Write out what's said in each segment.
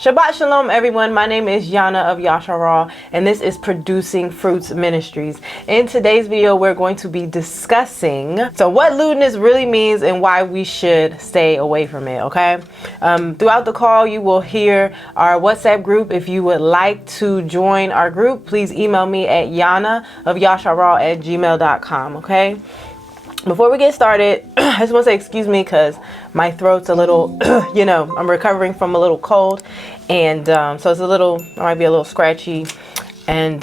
Shabbat Shalom, everyone. My name is Yannah of Yashar'al, and this is Producing Fruits Ministries. In today's video, we're going to be discussing what lewdness really means and why we should stay away from it, okay? Throughout the call, you will hear our WhatsApp group. If you would like to join our group, please email me at yannahofyashar'al@gmail.com, okay? Before we get started, I just want to say excuse me because my throat's a little, I'm recovering from a little cold, and so it's it might be a little scratchy. And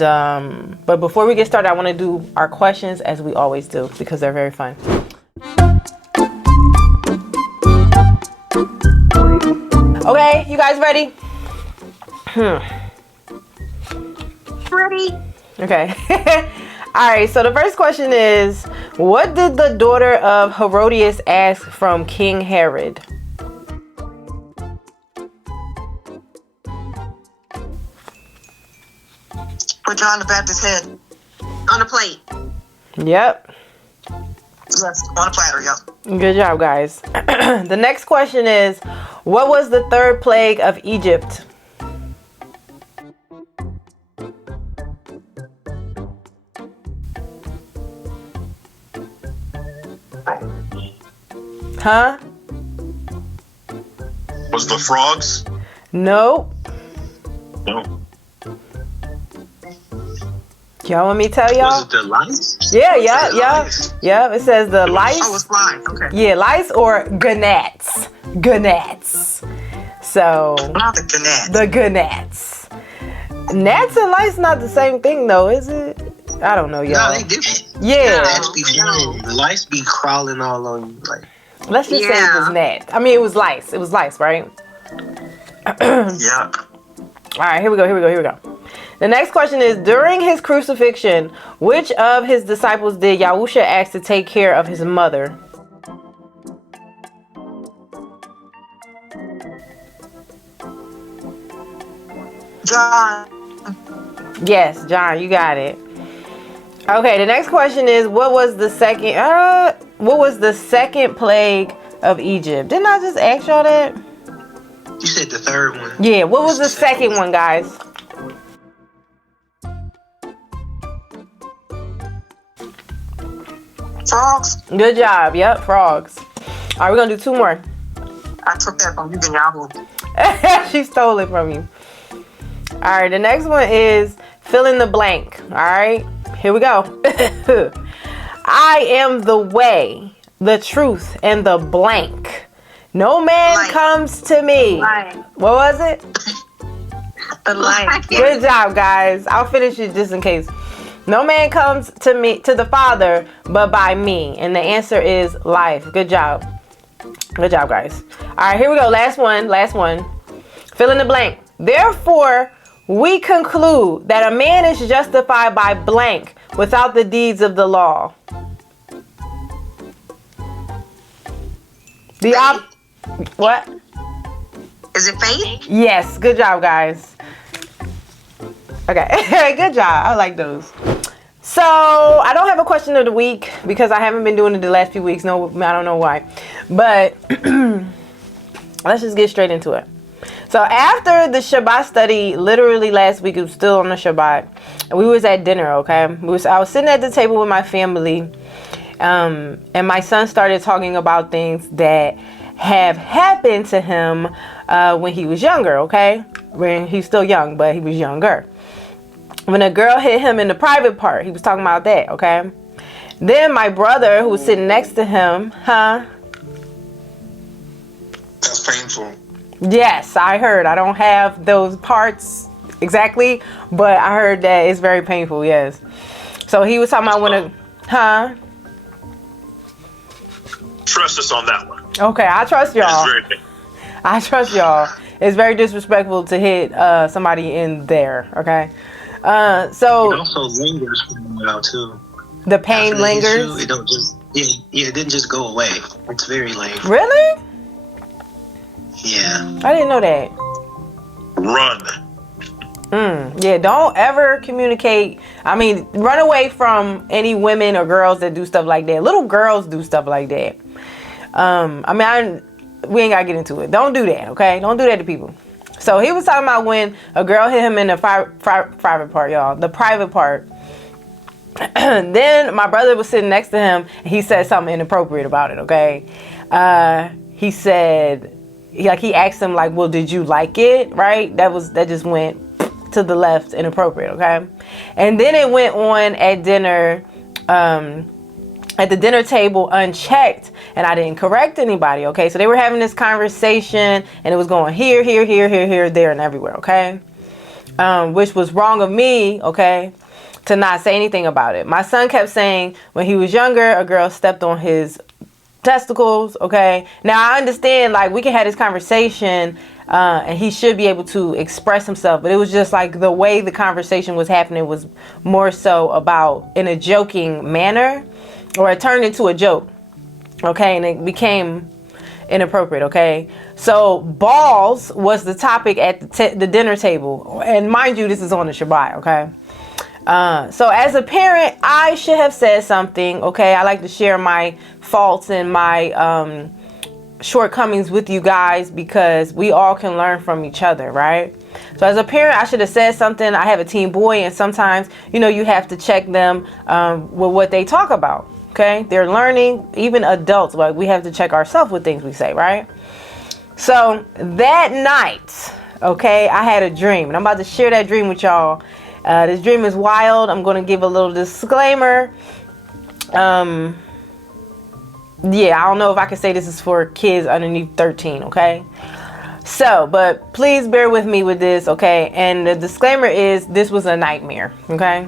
but before we get started, I want to do our questions as we always do because they're very fun. Okay, you guys ready? Ready. Okay. All right, so the first question is, what did the daughter of Herodias ask from King Herod? Put John the Baptist's head on a plate. Yep. Yes, on a platter, yeah. Good job, guys. The next question is, what was the third plague of Egypt? Huh? Was the frogs? Nope. No. Y'all want me to tell y'all? Was it the lice? Yeah. It says the lice. Oh, it's lice. Okay. Yeah, lice or gnats. Gnats. So. Not the gnats. The gnats. Gnats and lice not the same thing though, is it? I don't know, y'all. No, they different. Yeah. The lice be crawling all on you. Like. Let's just say it was gnats. I mean, it was lice. It was lice, right? Yeah. All right, here we go. The next question is, during his crucifixion, which of his disciples did Yahusha ask to take care of his mother? John. Yes, John, you got it. Okay, the next question is, what was the second plague of Egypt? Didn't I just ask y'all that? You said the third one. Yeah, what was the second one, guys? Frogs. Good job. Yep, frogs. All right, we're gonna do two more. I took that from you, Yahoo. She stole it from you. All right, the next one is fill in the blank. All right, here we go. I am the way, the truth, and the blank. No man Light. comes to me. Light. What was it? The light. Good job, guys. I'll finish it just in case. No man comes to the Father but by me. And the answer is life. Good job. Good job, guys. All right, here we go. Last one. Fill in the blank. Therefore, we conclude that a man is justified by blank without the deeds of the law. What? Is it faith? Yes. Good job, guys. Okay. Good job. I like those. So I don't have a question of the week because I haven't been doing it the last few weeks. No, I don't know why. But let's just get straight into it. So after the Shabbat study, literally last week, it was still on the Shabbat. We was at dinner, okay? I was sitting at the table with my family. And my son started talking about things that have happened to him when he was younger, okay? When he's still young, but he was younger. When a girl hit him in the private part, he was talking about that, okay? Then my brother, who was sitting next to him, That's painful. Yes, I heard. I don't have those parts exactly, but I heard that it's very painful, yes. So he was talking about when Trust us on that one. Okay, I trust y'all. I trust y'all. It's very disrespectful to hit somebody in there, okay? So it also lingers for a while too. The pain After lingers. Issue, it don't just it didn't just go away. It's very late. Really? Yeah. I didn't know that. Run. Yeah, don't ever communicate. I mean, run away from any women or girls that do stuff like that. Little girls do stuff like that. We ain't gotta get into it. Don't do that, okay? Don't do that to people. So he was talking about when a girl hit him in the private part, y'all. The private part. Then my brother was sitting next to him and he said something inappropriate about it, okay? He said, he asked him like, well, did you like it? Right? That just went to the left, inappropriate, okay? And then it went on at dinner, at the dinner table unchecked, and I didn't correct anybody, okay? So they were having this conversation and it was going here, there, and everywhere, okay? Which was wrong of me, okay, to not say anything about it. My son kept saying when he was younger, a girl stepped on his testicles, okay? Now I understand, like, we can have this conversation and he should be able to express himself, but it was just like the way the conversation was happening was more so about in a joking manner, or it turned into a joke, okay? And it became inappropriate, okay? So balls was the topic at the dinner table, and mind you, this is on the Shabbat, okay? So as a parent, I should have said something, okay? I like to share my faults and my shortcomings with you guys because we all can learn from each other, right? So as a parent, I should have said something. I have a teen boy, and sometimes, you know, you have to check them with what they talk about, okay? They're learning, even adults, like we have to check ourselves with things we say, right? So that night, okay, I had a dream, and I'm about to share that dream with y'all. This dream is wild. I'm going to give a little disclaimer. Yeah, I don't know if I can say this is for kids underneath 13, okay? So, but please bear with me with this, okay? And the disclaimer is this was a nightmare, okay?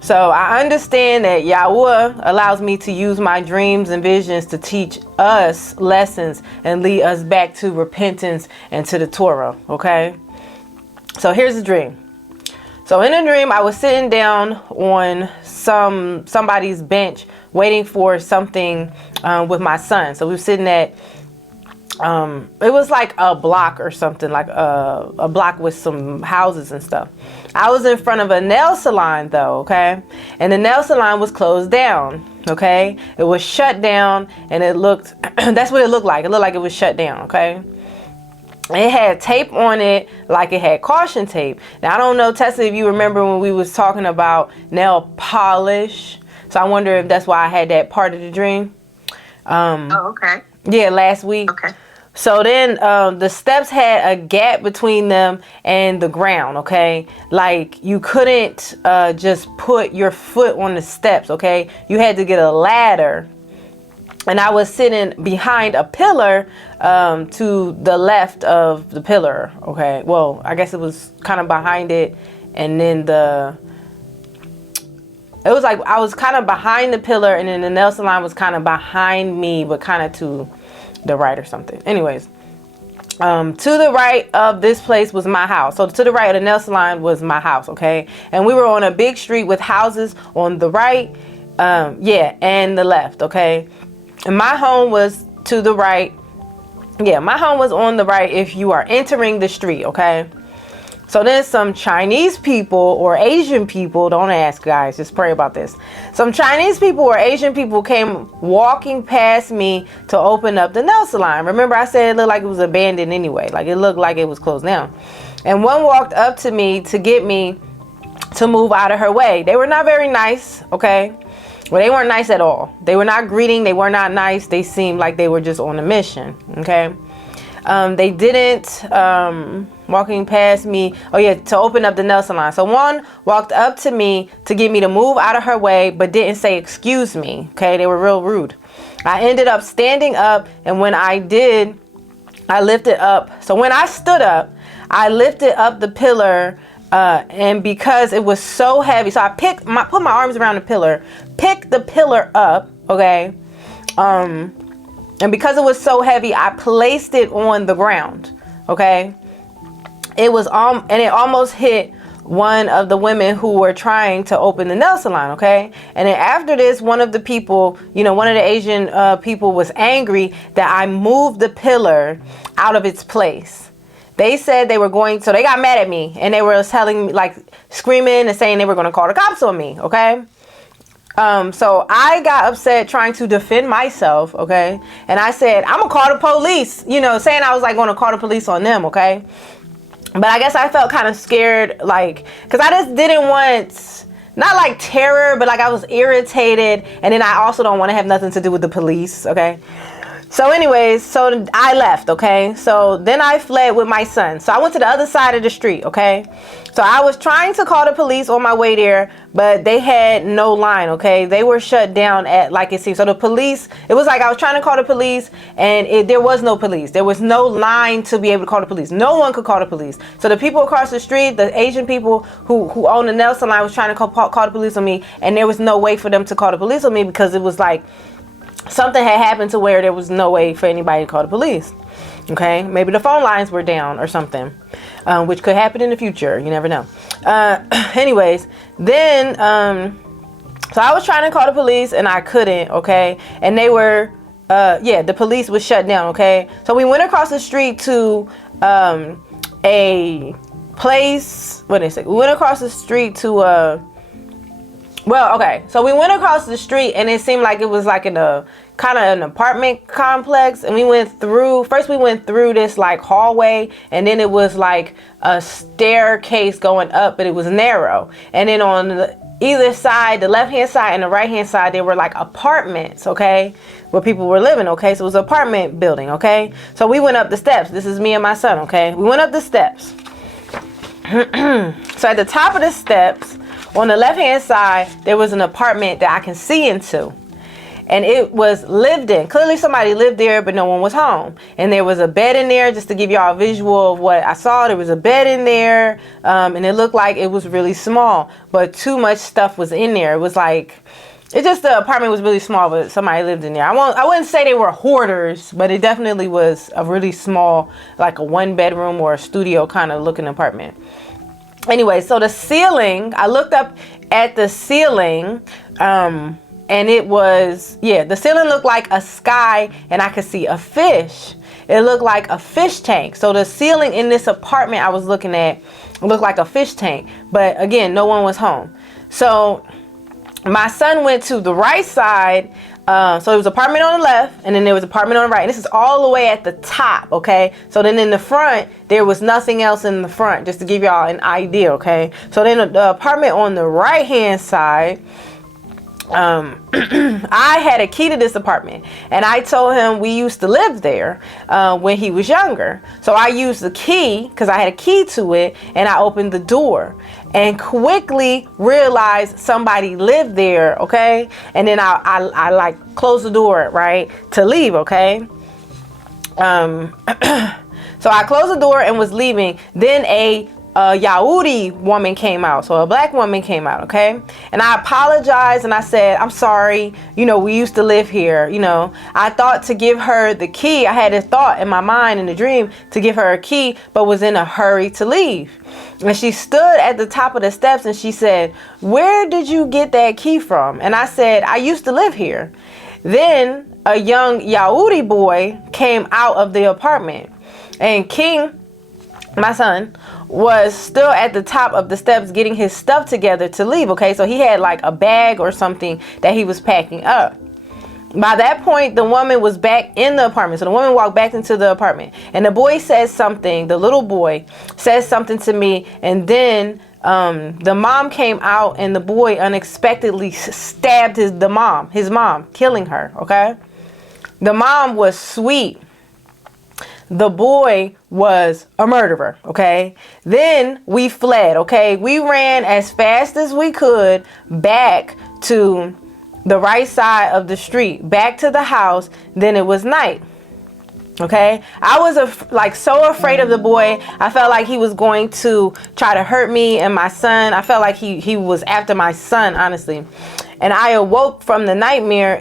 So I understand that Yahuah allows me to use my dreams and visions to teach us lessons and lead us back to repentance and to the Torah, okay? So here's the dream. So in a dream, I was sitting down on somebody's bench waiting for something with my son. So we were sitting at, it was like a block or something, like a block with some houses and stuff. I was in front of a nail salon though, okay? And the nail salon was closed down, okay? It was shut down and it looked, that's what it looked like. It looked like it was shut down, okay? It had tape on it, like it had caution tape. Now, I don't know, Tessa, if you remember when we was talking about nail polish. So I wonder if that's why I had that part of the dream. Oh, okay. Yeah, last week. Okay. So then the steps had a gap between them and the ground, okay? Like you couldn't just put your foot on the steps, okay? You had to get a ladder. And I was sitting behind a pillar to the left of the pillar, okay? Well, I guess it was kind of behind it. And then it was like I was kind of behind the pillar, and then the nail salon was kind of behind me, but kind of to the right or something. Anyways, to the right of this place was my house. So to the right of the nail salon was my house, okay? And we were on a big street with houses on the right, and the left, okay? And my home was to the right. Yeah, my home was on the right if you are entering the street, okay? So then some Chinese people or Asian people, don't ask guys, just pray about this. Some Chinese people or Asian people came walking past me to open up the nail salon. Remember I said it looked like it was abandoned anyway. Like it looked like it was closed down. And one walked up to me to get me to move out of her way. They were not very nice, okay? Well, they weren't nice at all. They were not greeting. They were not nice. They seemed like they were just on a mission. Okay. They didn't, walking past me. Oh yeah, to open up the nail salon. So one walked up to me to get me to move out of her way, but didn't say, excuse me. Okay. They were real rude. I ended up standing up. And when I did, I lifted up. So when I stood up, I lifted up the pillar. And because it was so heavy, so I put my arms around the pillar, picked the pillar up, okay? And because it was so heavy, I placed it on the ground, okay? It was and it almost hit one of the women who were trying to open the nail salon, okay? And then after this, one of the people, one of the Asian people was angry that I moved the pillar out of its place. They said they were going, so they got mad at me and they were telling me, like screaming and saying they were going to call the cops on me, okay? So I got upset trying to defend myself, okay? And I said, I'm going to call the police, saying I was like going to call the police on them, okay? But I guess I felt kind of scared, like, because I just didn't want, not like terror, but like I was irritated. And then I also don't want to have nothing to do with the police, okay? So anyways, so I left, okay? So then I fled with my son. So I went to the other side of the street, okay? So I was trying to call the police on my way there, but they had no line, okay? They were shut down at, like it seemed. So the police, it was like I was trying to call the police and there was no police. There was no line to be able to call the police. No one could call the police. So the people across the street, the Asian people who own the Nelson line was trying to call the police on me, and there was no way for them to call the police on me because it was like, something had happened to where there was no way for anybody to call the police. Okay, maybe the phone lines were down or something, which could happen in the future. You never know. Anyways, then so I was trying to call the police and I couldn't. Okay, and they were the police was shut down. Okay, so we went across the street to a place. What did I say? We went across the street to well, okay, so we went across the street and it seemed like it was like in a kind of an apartment complex, and we went through this like hallway, and then it was like a staircase going up, but it was narrow, and then on either side, the left hand side and the right hand side, there were like apartments, okay, where people were living, okay? So it was an apartment building, okay? So we went up the steps. This is me and my son, okay? We went up the steps. So at the top of the steps, on the left hand side, there was an apartment that I can see into, and it was lived in. Clearly somebody lived there, but no one was home. And there was a bed in there. Just to give y'all a visual of what I saw, there was a bed in there, and it looked like it was really small, but too much stuff was in there. It was like, it just, the apartment was really small, but somebody lived in there. I wouldn't say they were hoarders, but it definitely was a really small, like a 1-bedroom or a studio kind of looking apartment. Anyway, so the ceiling, I looked up at the ceiling, and it was, the ceiling looked like a sky, and I could see a fish. It looked like a fish tank. So the ceiling in this apartment I was looking at looked like a fish tank, but again, no one was home. So my son went to the right side. So there was an apartment on the left, and then there was an apartment on the right. And this is all the way at the top, okay? So then in the front, there was nothing else in the front, just to give y'all an idea, okay? So then the apartment on the right-hand side, I had a key to this apartment, and I told him we used to live there when he was younger. So I used the key, because I had a key to it, and I opened the door and quickly realized somebody lived there, okay? And then I like closed the door, right, to leave, okay? So I closed the door and was leaving. Then a Yahudi woman came out. So a black woman came out, okay? And I apologized and I said, I'm sorry, you know, we used to live here, you know. I thought to give her the key. I had a thought in my mind in a dream to give her a key, but was in a hurry to leave. And she stood at the top of the steps and she said, where did you get that key from? And I said, I used to live here. Then a young Yahudi boy came out of the apartment, and King, my son, was still at the top of the steps getting his stuff together to leave, okay? So he had like a bag or something that he was packing up. By that point, the woman was back in the apartment. So the woman walked back into the apartment, and the boy says something, the little boy says something to me, and then the mom came out, and the boy unexpectedly stabbed his mom, killing her, okay? The mom was sweet. The boy was a murderer, okay? Then we fled, okay? We ran as fast as we could back to the right side of the street, back to the house. Then it was night, okay? I was so afraid of the boy. I felt like he was going to try to hurt me and my son. I felt like he was after my son, honestly. And I awoke from the nightmare,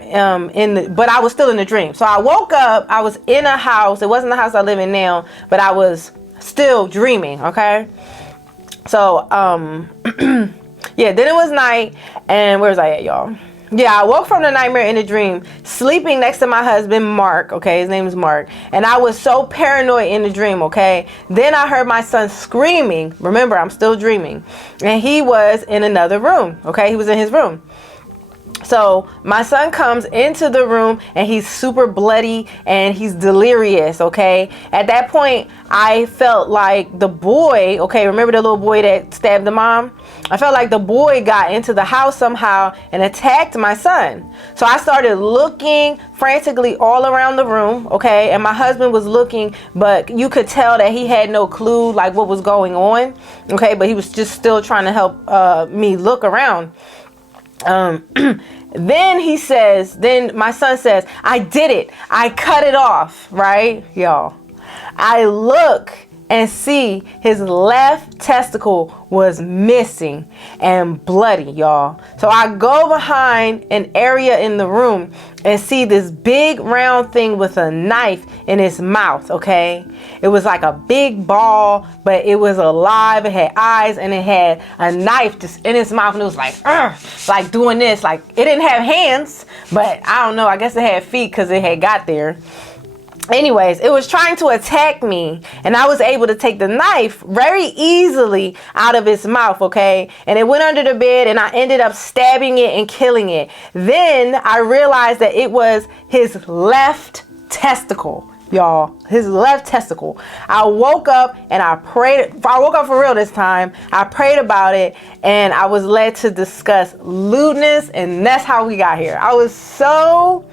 but I was still in the dream. So I woke up, I was in a house. It wasn't the house I live in now, but I was still dreaming, okay? So, yeah, then it was night, and where was I at, y'all? Yeah, I woke from the nightmare in a dream, sleeping next to my husband, Mark, okay? His name is Mark. And I was so paranoid in the dream, okay? Then I heard my son screaming. Remember, I'm still dreaming. And he was in another room, okay? He was in his room. So my son comes into the room and he's super bloody and he's delirious, okay? At that point, I felt like the boy, okay, remember the little boy that stabbed the mom? I felt like the boy got into the house somehow and attacked my son. So I started looking frantically all around the room, okay? And my husband was looking, but you could tell that he had no clue like what was going on, okay? But he was just still trying to help me look around. Then my son says, I did it. I cut it off, right? Y'all. I look and see his left testicle was missing and bloody, y'all. So I go behind an area in the room and see this big round thing with a knife in its mouth, okay? It was like a big ball, but it was alive. It had eyes and it had a knife just in its mouth, and it was like doing this. Like, it didn't have hands, but I don't know. I guess it had feet because it had got there. Anyways, it was trying to attack me, and I was able to take the knife very easily out of its mouth, okay? And it went under the bed, and I ended up stabbing it and killing it. Then I realized that it was his left testicle, y'all. His left testicle. I woke up and I prayed. I woke up for real this time. I prayed about it, and I was led to discuss lewdness, and that's how we got here. I was so...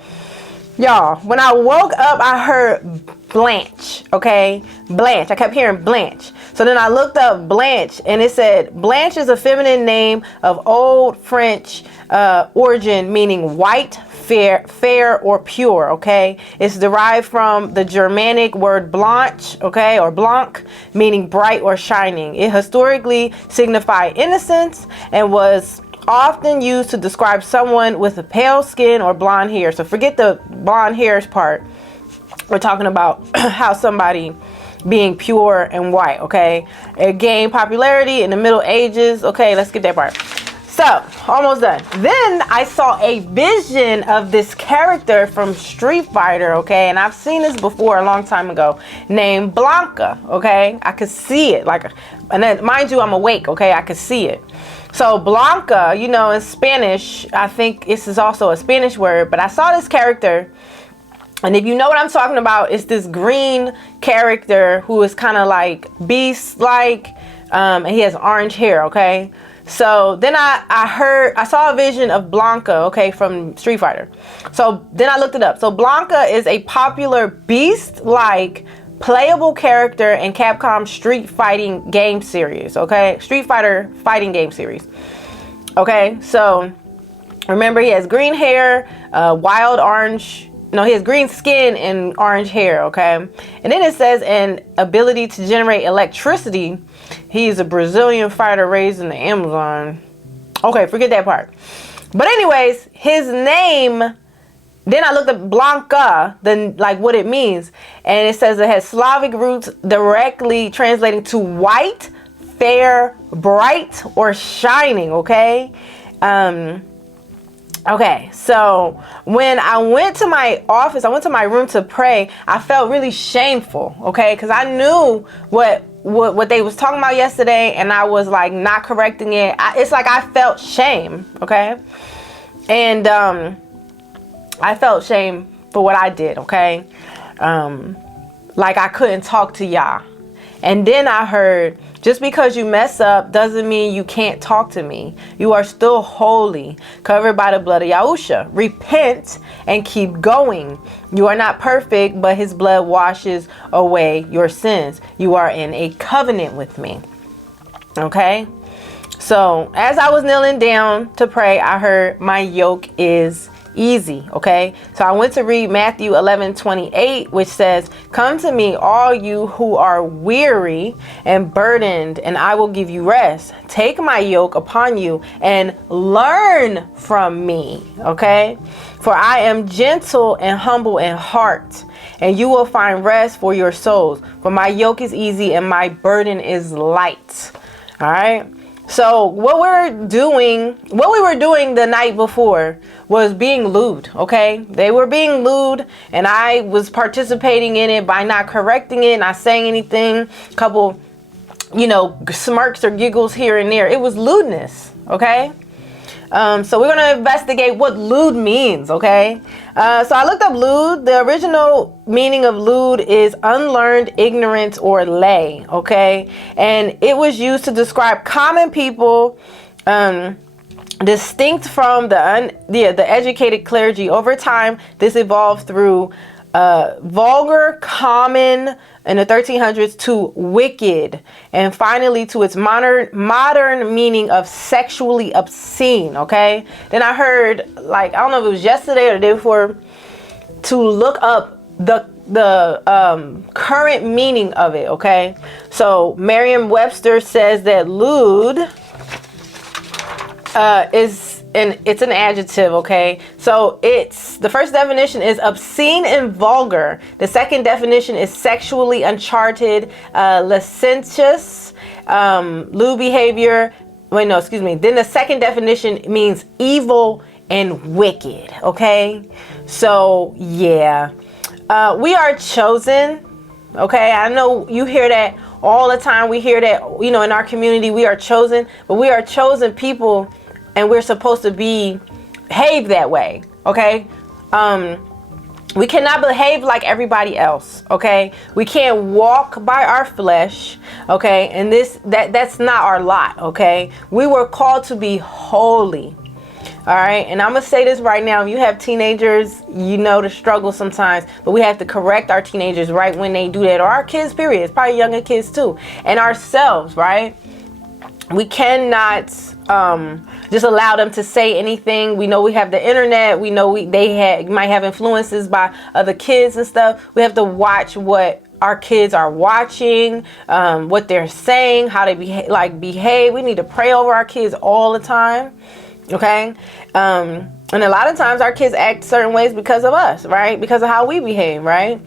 Y'all, when I woke up, I heard Blanche, okay? Blanche. I kept hearing Blanche. So then I looked up Blanche, and it said, Blanche is a feminine name of Old French origin, meaning white, fair, or pure, okay? It's derived from the Germanic word blanche, okay, or blanc, meaning bright or shining. It historically signified innocence and was often used to describe someone with a pale skin or blonde hair. So forget the blonde hairs part. We're talking about how somebody being pure and white, okay? It gained popularity in the Middle Ages. Okay, let's get that part. So, almost done. Then I saw a vision of this character from Street Fighter, okay? And I've seen this before a long time ago, named Blanca, okay? I could see it, like, and then, mind you, I'm awake, okay? I could see it. So Blanca, you know, in Spanish, I think this is also a Spanish word, but I saw this character, and if you know what I'm talking about, it's this green character who is kind of like beast-like, and he has orange hair, okay? So then I saw a vision of Blanca, okay, from Street Fighter. So then I looked it up. So Blanca is a popular beast-like playable character in Capcom's Street Fighting game series, okay? Street Fighter fighting game series. Okay, so remember, he has green hair, wild orange, no, he has green skin and orange hair, okay? And then it says an ability to generate electricity. He's a Brazilian fighter raised in the Amazon. Okay, forget that part. But anyways, his name... Then I looked at Blanca, then like what it means. And it says it has Slavic roots directly translating to white, fair, bright, or shining, okay? Okay, so when I went to my office, I went to my room to pray, I felt really shameful, okay? Because I knew what they was talking about yesterday, and I was like not correcting it. It's like I felt shame, okay? And I felt shame for what I did, okay? Like I couldn't talk to Yah. And then I heard, just because you mess up doesn't mean you can't talk to me. You are still holy, covered by the blood of Yahusha. Repent and keep going. You are not perfect, but his blood washes away your sins. You are in a covenant with me, okay? So as I was kneeling down to pray, I heard my yoke is easy, okay? So I went to read Matthew 11:28, which says, come to me, all you who are weary and burdened, and I will give you rest. Take my yoke upon you and learn from me, okay? For I am gentle and humble in heart, and you will find rest for your souls. For my yoke is easy and my burden is light. All right? So what we were doing the night before was being lewd, okay? They were being lewd, and I was participating in it by not correcting it, not saying anything, couple, you know, smirks or giggles here and there. It was lewdness, okay? So we're going to investigate what lewd means, okay? So I looked up lewd. The original meaning of lewd is unlearned, ignorant, or lay, okay? And it was used to describe common people, distinct from the educated clergy. Over time, this evolved through vulgar, common in the 1300s to wicked, and finally to its modern meaning of sexually obscene, okay? Then I heard, like, I don't know if it was yesterday or the day before, to look up the current meaning of it, okay? So Merriam-Webster says that lewd it's an adjective, okay? So the first definition is obscene and vulgar. The second definition is sexually uncharted, licentious, lewd behavior. Then the second definition means evil and wicked, okay? So yeah, we are chosen, okay? I know you hear that all the time. We hear that, in our community, we are chosen, but we are chosen people, and we're supposed to behave that way, okay? We cannot behave like everybody else, okay? We can't walk by our flesh, okay? And that's not our lot, okay? We were called to be holy, all right? And I'm gonna say this right now. If you have teenagers, you know the struggle sometimes, but we have to correct our teenagers right when they do that, or our kids, period. It's probably younger kids too, and ourselves, right? We cannot just allow them to say anything. We know we have the internet. We know they might have influences by other kids and stuff. We have to watch what our kids are watching, what they're saying, how they behave. We need to pray over our kids all the time, okay? And a lot of times our kids act certain ways because of us, right? Because of how we behave, right?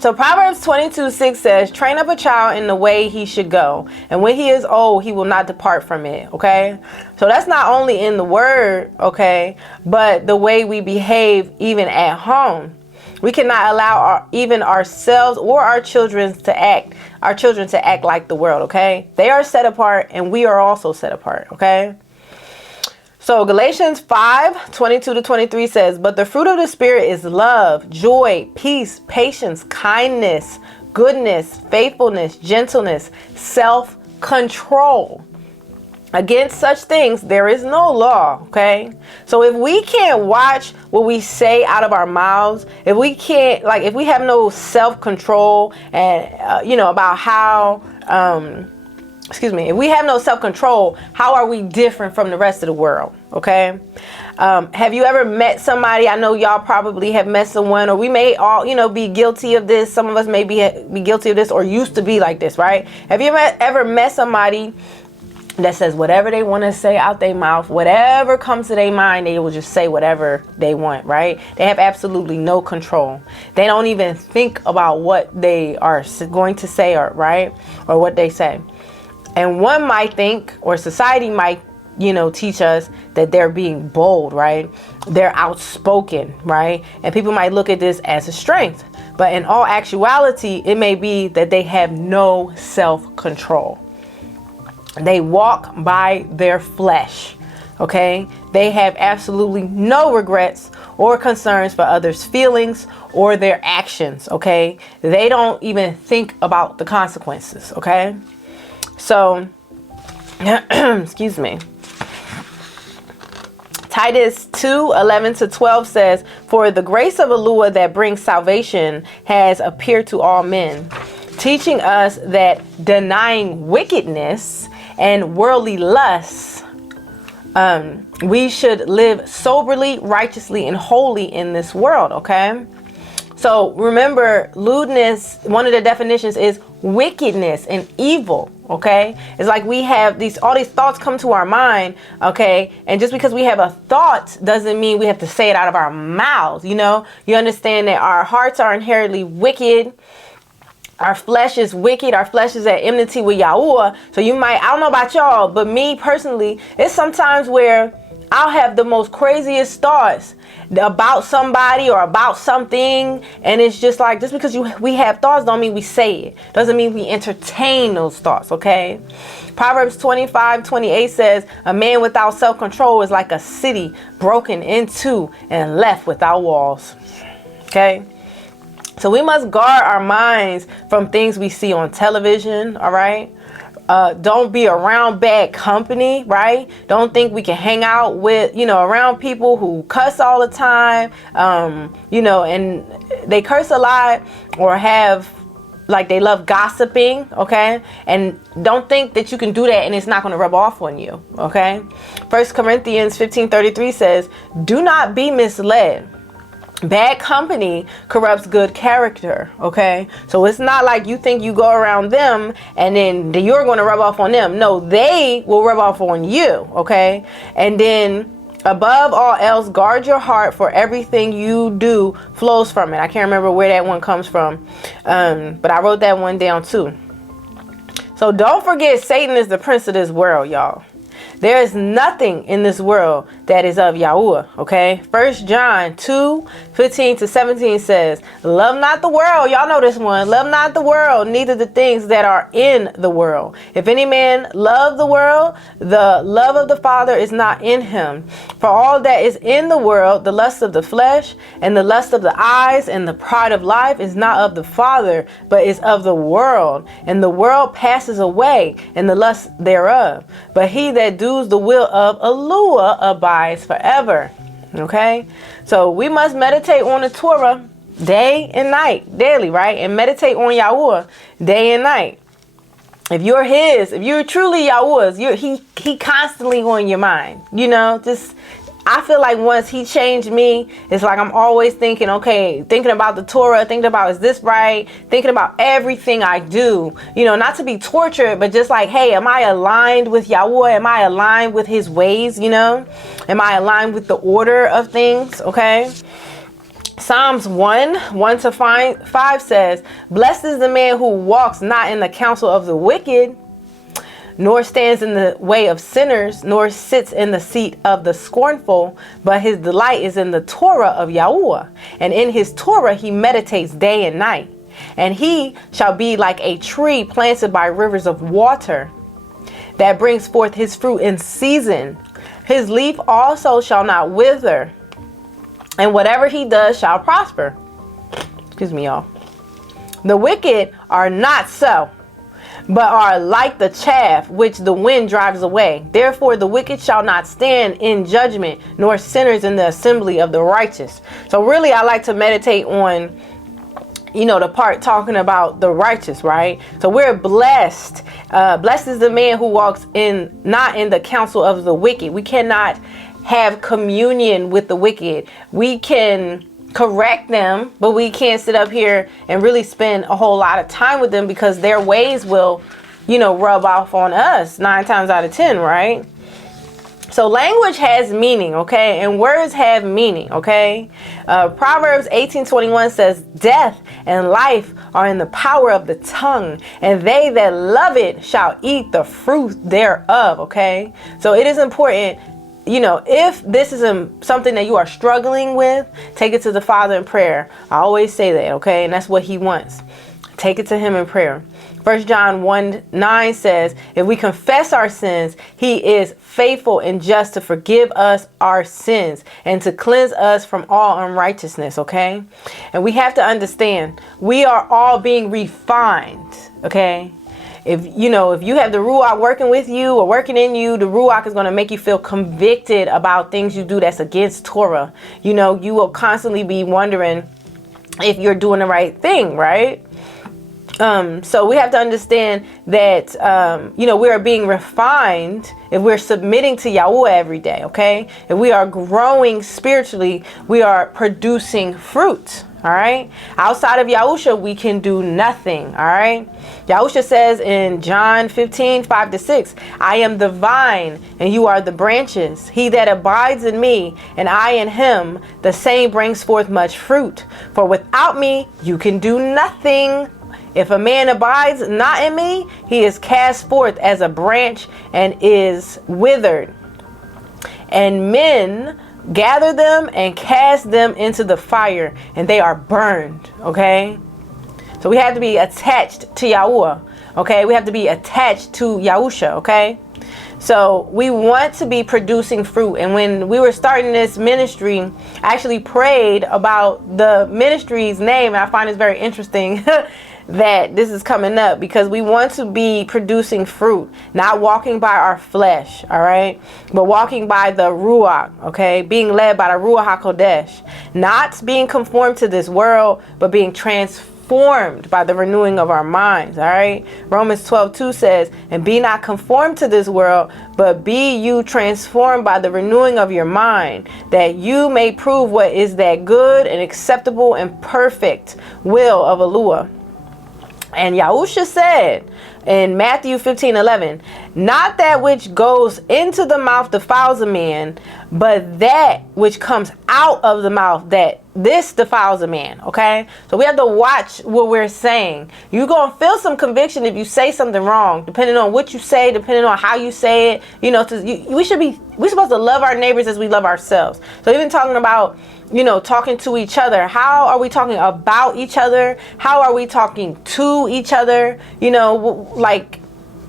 So Proverbs 22:6 says, train up a child in the way he should go, and when he is old, he will not depart from it, okay? So that's not only in the word, okay, but the way we behave even at home. We cannot allow even ourselves or our children to act like the world, okay? They are set apart, and we are also set apart, okay? So Galatians 5:22-23 says, but the fruit of the Spirit is love, joy, peace, patience, kindness, goodness, faithfulness, gentleness, self-control. Against such things, there is no law, okay? So if we can't watch what we say out of our mouths, if we have no self-control and, about how, if we have no self-control, how are we different from the rest of the world, okay? Have you ever met somebody? I know y'all probably have met someone, or we may all, be guilty of this. Some of us may be guilty of this or used to be like this, right? Have you ever met somebody that says whatever they want to say out their mouth, whatever comes to their mind, they will just say whatever they want, right? They have absolutely no control. They don't even think about what they are going to say, or what they say. And one might think, or society might, teach us that they're being bold, right? They're outspoken, right? And people might look at this as a strength. But in all actuality, it may be that they have no self-control. They walk by their flesh, okay? They have absolutely no regrets or concerns for others' feelings or their actions, okay? They don't even think about the consequences, okay? So, excuse me. Titus 2:11-12 says, for the grace of Yahuah that brings salvation has appeared to all men, teaching us that denying wickedness and worldly lusts, we should live soberly, righteously, and holy in this world, okay? So remember, lewdness, one of the definitions is wickedness and evil, okay? It's like we have all these thoughts come to our mind, okay? And just because we have a thought doesn't mean we have to say it out of our mouths, You understand that our hearts are inherently wicked. Our flesh is wicked. Our flesh is at enmity with Yahuah. So I don't know about y'all, but me personally, it's sometimes where I'll have the most craziest thoughts about somebody or about something, and it's just like, just because we have thoughts don't mean we say it. Doesn't mean we entertain those thoughts, okay? Proverbs 25:28 says, a man without self-control is like a city broken into and left without walls. Okay? So we must guard our minds from things we see on television, all right? Don't be around bad company, right? Don't think we can hang out with, around people who cuss all the time, and they curse a lot, or they love gossiping, okay? And don't think that you can do that and it's not going to rub off on you, okay? 1 Corinthians 15:33 says, do not be misled. Bad company corrupts good character, okay? So it's not like you think you go around them and then you're going to rub off on them. No, they will rub off on you, okay? And then above all else, guard your heart, for everything you do flows from it. I can't remember where that one comes from, but I wrote that one down too. So don't forget, Satan is the prince of this world, y'all. There is nothing in this world that is of Yahuah, okay? 1 John 2:15-17 says, love not the world. Y'all know this one. Love not the world, neither the things that are in the world. If any man love the world, the love of the Father is not in him. For all that is in the world, the lust of the flesh and the lust of the eyes and the pride of life is not of the Father, but is of the world. And the world passes away and the lust thereof. But he that does the will of Yahuah abides forever. Okay, so we must meditate on the Torah day and night, daily, right? And meditate on Yahuah day and night. If you're his, if you're truly Yahuah's, he constantly on your mind. I feel like once he changed me, it's like I'm always thinking about the Torah, thinking about, is this right? Thinking about everything I do, not to be tortured, but just like, hey, am I aligned with Yahuah? Am I aligned with his ways? Am I aligned with the order of things? Okay. Psalms 1:1-5 says, blessed is the man who walks not in the counsel of the wicked, nor stands in the way of sinners, nor sits in the seat of the scornful, but his delight is in the Torah of Yahuah. And in his Torah he meditates day and night. And he shall be like a tree planted by rivers of water, that brings forth his fruit in season. His leaf also shall not wither, and whatever he does shall prosper. Excuse me, y'all. The wicked are not so, but are like the chaff which the wind drives away. Therefore the wicked shall not stand in judgment, nor sinners in the assembly of the righteous. So really, I like to meditate on, the part talking about the righteous, right? So we're blessed. Blessed is the man who walks not in the counsel of the wicked. We cannot have communion with the wicked. We can correct them, but we can't sit up here and really spend a whole lot of time with them, because their ways will, rub off on us 9 times out of 10, right? So language has meaning, okay? And words have meaning, okay? Proverbs 18:21 says, death and life are in the power of the tongue, and they that love it shall eat the fruit thereof, okay? So it is important, if this is something that you are struggling with, take it to the Father in prayer. I always say that, okay? And that's what he wants. Take it to him in prayer. 1 John 1:9 says, if we confess our sins, he is faithful and just to forgive us our sins and to cleanse us from all unrighteousness, okay? And we have to understand, we are all being refined, okay? If you have the Ruach working with you or working in you, the Ruach is going to make you feel convicted about things you do that's against Torah. You will constantly be wondering if you're doing the right thing, right? So we have to understand that, we are being refined if we're submitting to Yahuah every day, okay? If we are growing spiritually, we are producing fruit, all right? Outside of Yahusha, we can do nothing, all right? Yahusha says in John 15:5-6, I am the vine and you are the branches. He that abides in me and I in him, the same brings forth much fruit. For without me, you can do nothing. If a man abides not in me, he is cast forth as a branch and is withered. And men gather them and cast them into the fire, and they are burned. Okay? So we have to be attached to Yahuah. Okay? We have to be attached to Yahusha. Okay? So we want to be producing fruit. And when we were starting this ministry, I actually prayed about the ministry's name. And I find it's very interesting that this is coming up, because we want to be producing fruit, not walking by our flesh, all right, but walking by the Ruach, okay, being led by the Ruach HaKodesh, not being conformed to this world, but being transformed by the renewing of our minds, all right. Romans 12:2 says, and be not conformed to this world, but be you transformed by the renewing of your mind, that you may prove what is that good and acceptable and perfect will of Yahuah. And Yahusha said in Matthew 15:11, not that which goes into the mouth defiles a man, but that which comes out of the mouth, that this defiles a man. Okay, so we have to watch what we're saying. You're gonna feel some conviction if you say something wrong, depending on what you say, depending on how you say it. You know, we're supposed to love our neighbors as we love ourselves. So even talking about, you know, talking to each other, how are we talking about each other? How are we talking to each other? You know, like,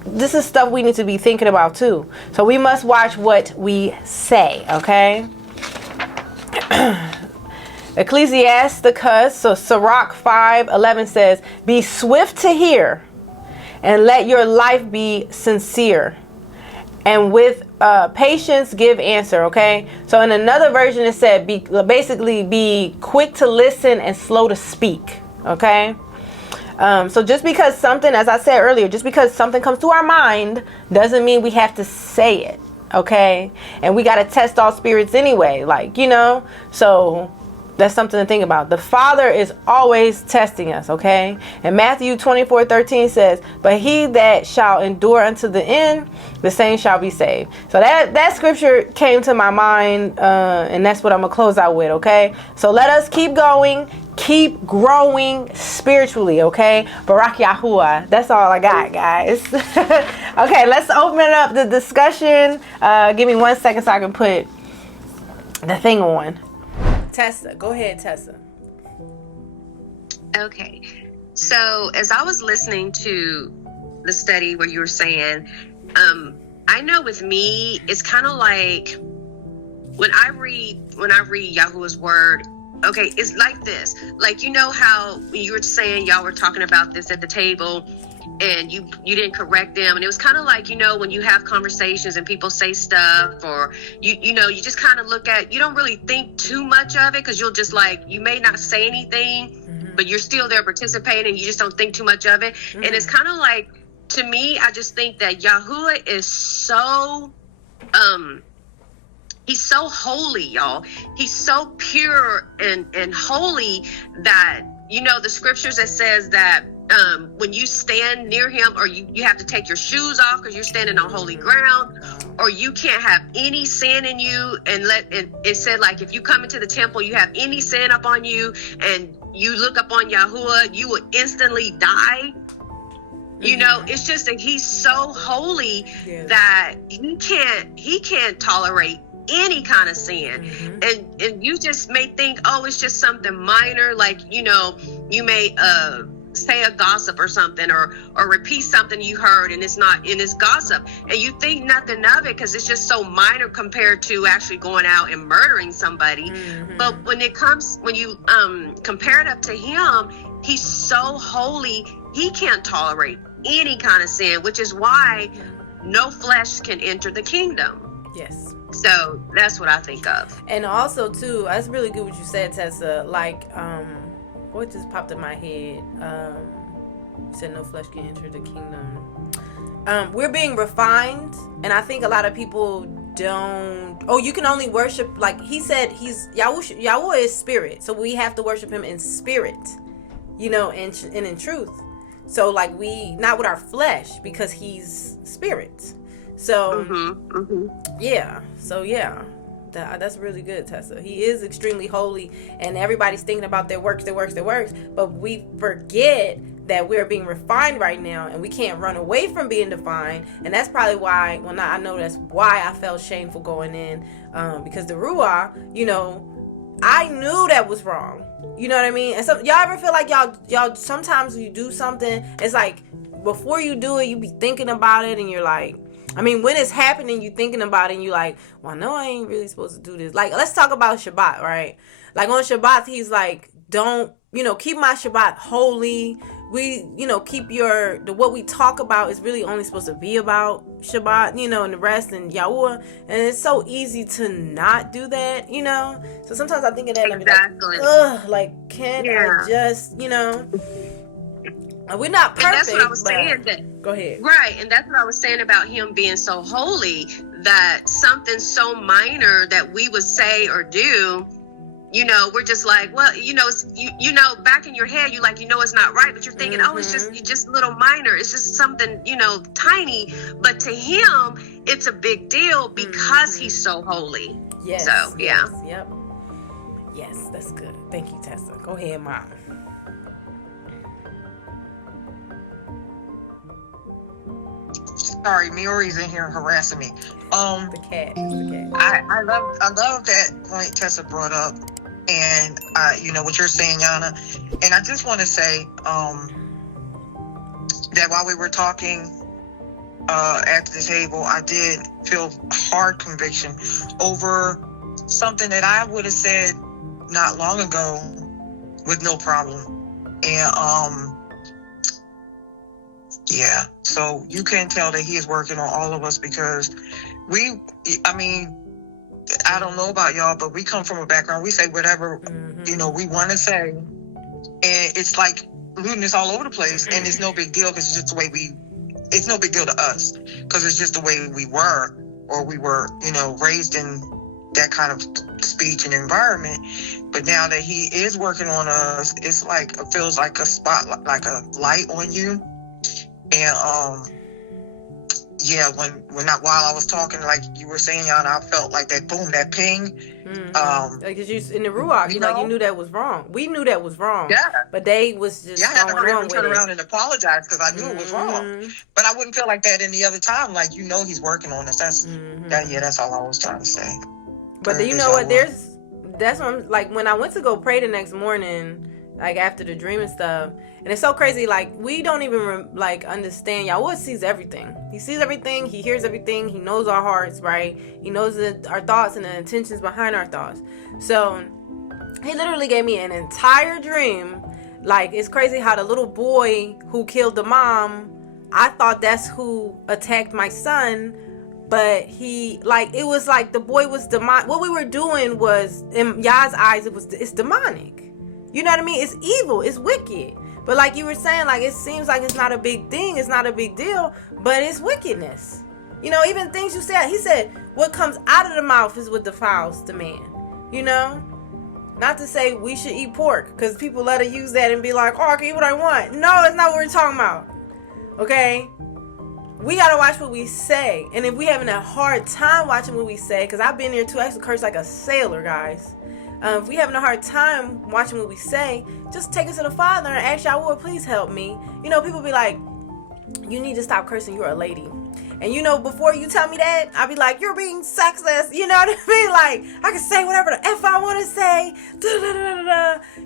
this is stuff we need to be thinking about too. So we must watch what we say, okay? Ecclesiasticus, so Sirach 5:11 says, be swift to hear and let your life be sincere, and with patience give answer. Okay, so in another version it said basically be quick to listen and slow to speak. Okay, so just because something, as I said earlier, just because something comes to our mind doesn't mean we have to say it. Okay, and we got to test all spirits anyway, like, you know, so that's something to think about. The Father is always testing us, okay? And Matthew 24:13 says, but he that shall endure unto the end, the same shall be saved. So that scripture came to my mind, and that's what I'm gonna close out with, okay? So let us keep going, keep growing spiritually, okay? Barak Yahuah. That's all I got, guys. Okay, let's open up the discussion. Give me 1 second so I can put the thing on. Tessa, go ahead, Tessa. Okay. So as I was listening to the study where you were saying, I know with me, it's kind of like when I read Yahuwah's word, okay, it's like this. Like, you know how when you were saying, y'all were talking about this at the table, and you didn't correct them, and it was kind of like, you know, when you have conversations and people say stuff, or you know, you just kind of look at, you don't really think too much of it, because you'll just, like, you may not say anything, but you're still there participating, you just don't think too much of it. And it's kind of like, to me, I just think that Yahuwah is so he's so holy, y'all. He's so pure and holy that, you know, the scriptures that says that when you stand near him, or you have to take your shoes off because you're standing on holy ground, or you can't have any sin in you, and it said, like, if you come into the temple, you have any sin up on you, and you look up on Yahuwah, you will instantly die. You know, it's just that he's so holy that he can't tolerate any kind of sin. And you just may think, oh, it's just something minor, like, you know, you may say a gossip or something, or repeat something you heard, and it's gossip, and you think nothing of it because it's just so minor compared to actually going out and murdering somebody. But when you compare it up to him, he's so holy, he can't tolerate any kind of sin, which is why no flesh can enter the kingdom. Yes. So that's what I think of. And also too, that's really good what you said, Tessa. Like, what just popped in my head? You said no flesh can enter the kingdom. We're being refined, and I think a lot of people don't. Oh, you can only worship, like he said, Yahuwah is spirit, so we have to worship him in spirit, you know, and in truth. So, like, we not with our flesh, because he's spirit. So yeah. So yeah, that's really good, Tessa. He is extremely holy, and everybody's thinking about their works. But we forget that we're being refined right now, and we can't run away from being defined. And that's probably why, well, not, I know that's why I felt shameful going in, because the Ruach, you know, I knew that was wrong. You know what I mean? And so y'all ever feel like y'all sometimes you do something, it's like before you do it, you be thinking about it, and you're like, I mean, when it's happening, you thinking about it, and you like, well, no, I ain't really supposed to do this. Like, let's talk about Shabbat, right? Like on Shabbat, he's like, don't, you know, keep my Shabbat holy. We, you know, keep what we talk about is really only supposed to be about Shabbat, you know, and the rest and Yahuah. And it's so easy to not do that, you know. So sometimes I think of that and I be like, ugh, like, can't I just, you know, we're not perfect. And that's what I was saying. Go ahead. Right, and that's what I was saying about him being so holy, that something so minor that we would say or do, you know, we're just like, well, you know, you know, back in your head, you like, you know, it's not right, but you're thinking, oh, it's just little minor. It's just something, you know, tiny. But to him, it's a big deal because he's so holy. Yes. So, yeah. Yes, yep. Yes, that's good. Thank you, Tessa. Go ahead, Mom. Sorry, Miori's in here harassing me. The cat. I love that point Tessa brought up, and you know what you're saying, Yannah. And I just want to say that while we were talking at the table, I did feel hard conviction over something that I would have said not long ago with no problem, and yeah, so you can tell that he is working on all of us, because I mean, I don't know about y'all, but we come from a background, we say whatever, you know, we want to say, and it's like lewdness all over the place, and it's no big deal, because it's just the way it's no big deal to us, because it's just the way we were, or we were, you know, raised in that kind of speech and environment. But now that he is working on us, it's like, it feels like a spotlight, like a light on you. And yeah, while I was talking, like you were saying, Yannah, I felt like that boom, that ping. Like, cause you in the Ruach, you like, you knew that was wrong. We knew that was wrong. Yeah. But they was just I had to hurry up and turn around and apologize, because I knew it was wrong. But I wouldn't feel like that any other time. Like, you know, he's working on us. That's that's all I was trying to say. But you know what? That's what I'm like, when I went to go pray the next morning, like after the dream and stuff. And it's so crazy, like, we don't even, like, understand. Yahuah sees everything. He sees everything. He hears everything. He knows our hearts, right? He knows our thoughts and the intentions behind our thoughts. So, he literally gave me an entire dream. Like, it's crazy how the little boy who killed the mom, I thought that's who attacked my son. But he, like, it was like the boy was demonic. What we were doing was, in Yah's eyes, it's demonic. You know what I mean? It's evil. It's wicked. But like you were saying, like, it seems like it's not a big thing. It's not a big deal. But it's wickedness. You know, even things you said. He said, what comes out of the mouth is what defiles the man. You know? Not to say we should eat pork. Because people let her use that and be like, oh, I can eat what I want. No, that's not what we're talking about. Okay? We got to watch what we say. And if we having a hard time watching what we say, because I've been there too. I used to curse like a sailor, guys. If we having a hard time watching what we say, just take it to the Father and ask Yahuah, please help me. You know, people be like, you need to stop cursing, you're a lady. And you know, before you tell me that, I'll be like, you're being sexist. You know what I mean? Like, I can say whatever the F I want to say.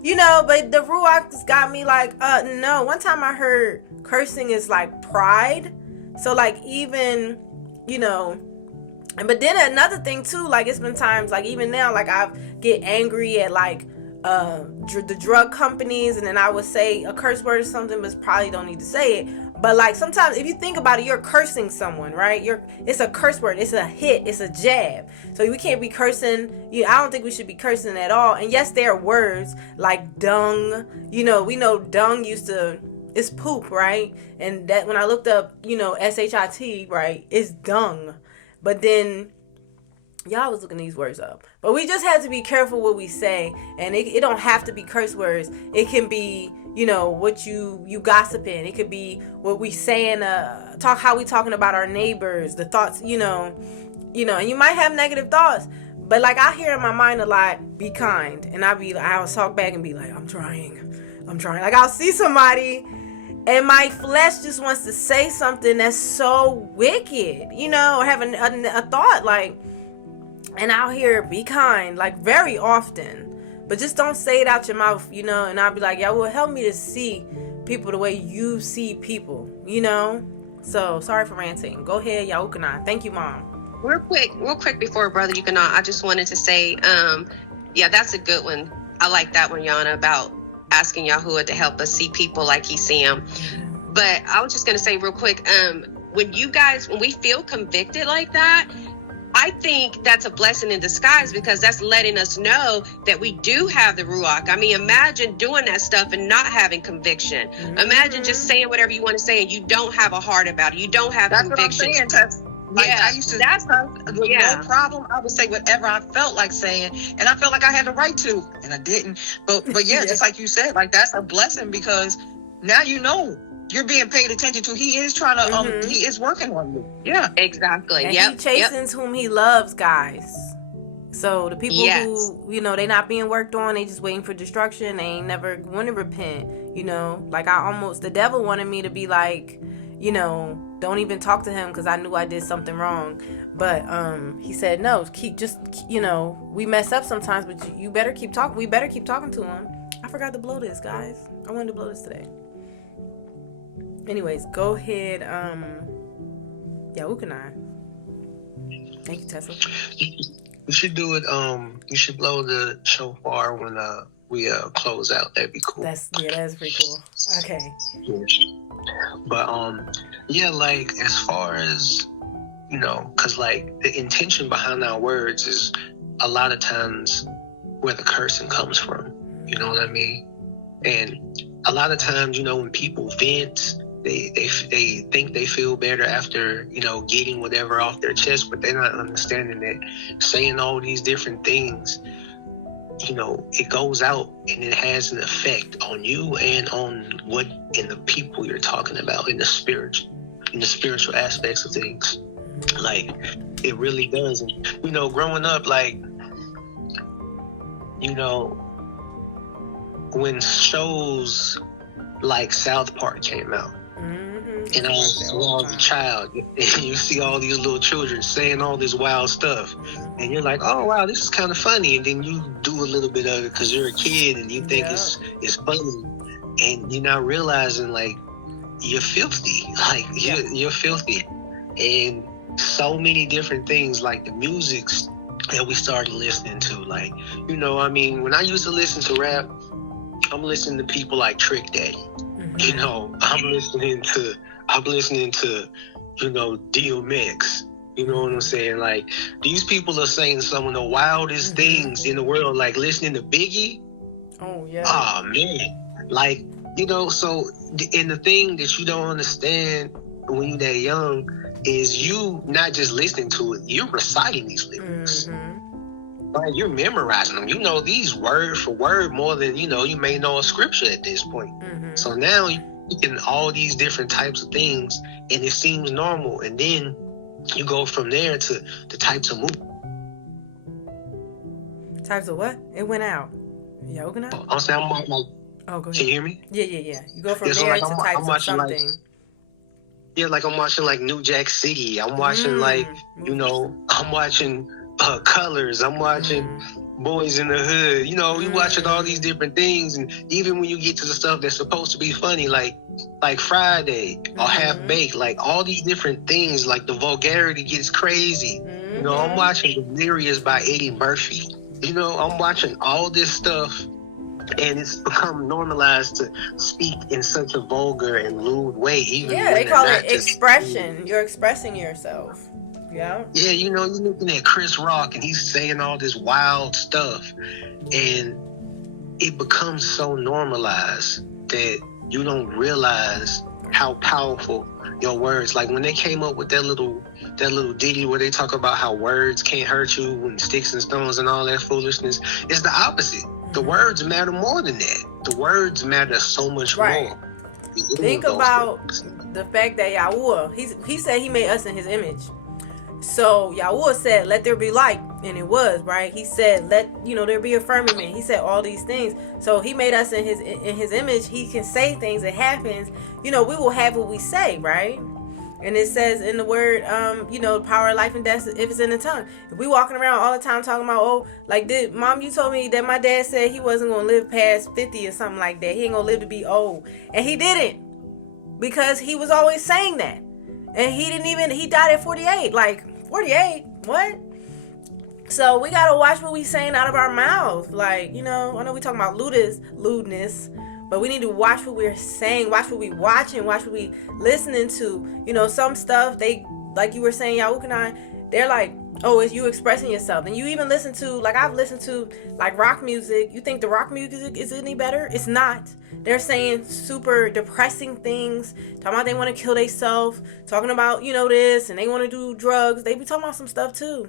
You know, but the Ruach got me like, no. One time I heard cursing is like pride. So like, even, you know, but then another thing too, like, it's been times, like, even now, like, I get angry at, like, the drug companies, and then I would say a curse word or something, but probably don't need to say it. But, like, sometimes if you think about it, you're cursing someone, right? It's a curse word. It's a hit. It's a jab. So we can't be cursing. I don't think we should be cursing at all. And yes, there are words like dung. You know, we know dung it's poop, right? And that when I looked up, you know, SHIT, right, it's dung. But then, y'all was looking these words up. But we just have to be careful what we say. And it don't have to be curse words. It can be, you know, what you gossiping. It could be what we saying, how we talking about our neighbors, the thoughts, you know, and you might have negative thoughts. But like, I hear in my mind a lot, be kind. And I'll talk back and be like, I'm trying. Like, I'll see somebody And my flesh just wants to say something that's so wicked, you know, or have a thought like, and I'll hear be kind, like very often, but just don't say it out your mouth, you know. And I'll be like, Yahuah, help me to see people the way you see people, you know. So sorry for ranting. Go ahead, Yahuah. Thank you, Mom. Real quick before Brother Yukana, I just wanted to say, yeah, that's a good one. I like that one, Yannah, about asking Yahuah to help us see people like he see them. But I was just going to say real quick, when we feel convicted like that, I think that's a blessing in disguise, because that's letting us know that we do have the Ruach. I mean, imagine doing that stuff and not having conviction. Imagine just saying whatever you want to say and you don't have a heart about it. You don't have conviction. What I'm saying. Like, I used to, no problem. I would say whatever I felt like saying, and I felt like I had the right to, and I didn't. But yeah, just like you said, like, that's a blessing, because now you know you're being paid attention to. He is trying to, he is working on you. Yeah, exactly. And he chastens whom he loves, guys. So the people who, you know, they not being worked on, they just waiting for destruction. They ain't never want to repent. You know, like the devil wanted me to be like, you know, don't even talk to him because I knew I did something wrong. But he said, no, you know, we mess up sometimes, but you better keep talking. We better keep talking to him. I forgot to blow this, guys. I wanted to blow this today. Anyways, go ahead. Yahuah. Thank you, Tessa. You should do it. You should blow the shofar when we close out. That'd be cool. That's pretty cool. Okay. But yeah, like, as far as, you know, because like the intention behind our words is a lot of times where the cursing comes from. You know what I mean? And a lot of times, you know, when people vent, they think they feel better after, you know, getting whatever off their chest, but they're not understanding that saying all these different things, you know, it goes out and it has an effect on you and on the people you're talking about in the spiritual aspects of things. Like, it really does. And, you know, growing up, like, you know, when shows like South Park came out, and I was a child, and you see all these little children saying all this wild stuff, and you're like, oh wow, this is kind of funny, and then you do a little bit of it because you're a kid and you think it's funny, and you're not realizing, like, you're filthy, like you're filthy. And so many different things, like the musics that we started listening to, like, you know, I mean, when I used to listen to rap, I'm listening to people like Trick Daddy. You know, I'm listening to, you know, DMX. You know what I'm saying? Like, these people are saying some of the wildest things in the world, like listening to Biggie. Oh, yeah. Oh, man. Like, you know, so, and the thing that you don't understand when you're that young is you not just listening to it, you're reciting these lyrics. Like, you're memorizing them. You know these word for word more than, you know, you may know a scripture at this point. So now you're speaking all these different types of things, and it seems normal. And then you go from there to the types of movies. Types of what? It went out. Yahuah? I'm saying, I'm like, oh, go ahead. Can you hear me? Yeah. You go from there to types of something. Like I'm watching like New Jack City. I'm watching like, you know, I'm watching Colors. I'm watching Boys in the Hood. You know, we watching all these different things, and even when you get to the stuff that's supposed to be funny, like Friday or Half Baked, like all these different things, like the vulgarity gets crazy. You know, I'm watching Delirious by Eddie Murphy. You know, I'm watching all this stuff, and it's become normalized to speak in such a vulgar and lewd way. Even when they call it expression. You're expressing yourself. Yeah, you know, you're looking at Chris Rock and he's saying all this wild stuff, and it becomes so normalized that you don't realize how powerful your words. Like when they came up with that little ditty where they talk about how words can't hurt you and sticks and stones and all that foolishness, it's the opposite. The words matter more than that. The words matter so much more. Think about the fact that Yahuah, he said he made us in his image. So Yahuah said, let there be light, and it was, right? He said, let there be a firmament. He said all these things. So he made us in his image. He can say things, it happens. We will have what we say, right? And it says in the word, power of life and death, if it's in the tongue. If we walking around all the time talking about, Mom, you told me that my dad said he wasn't going to live past 50 or something like that. He ain't going to live to be old. And he didn't. Because he was always saying that. And he died at 48. 48? What? So we got to watch what we saying out of our mouth. I know we talking about lewdness. But we need to watch what we're saying, watch what we watching, watch what we listening to. Some stuff, they, like you were saying, Yahuah and I, they're like, oh, it's you expressing yourself. And you even listen to, I've listened to, rock music. You think the rock music is any better? It's not. They're saying super depressing things, talking about they want to kill themselves, talking about, this, and they want to do drugs. They be talking about some stuff too,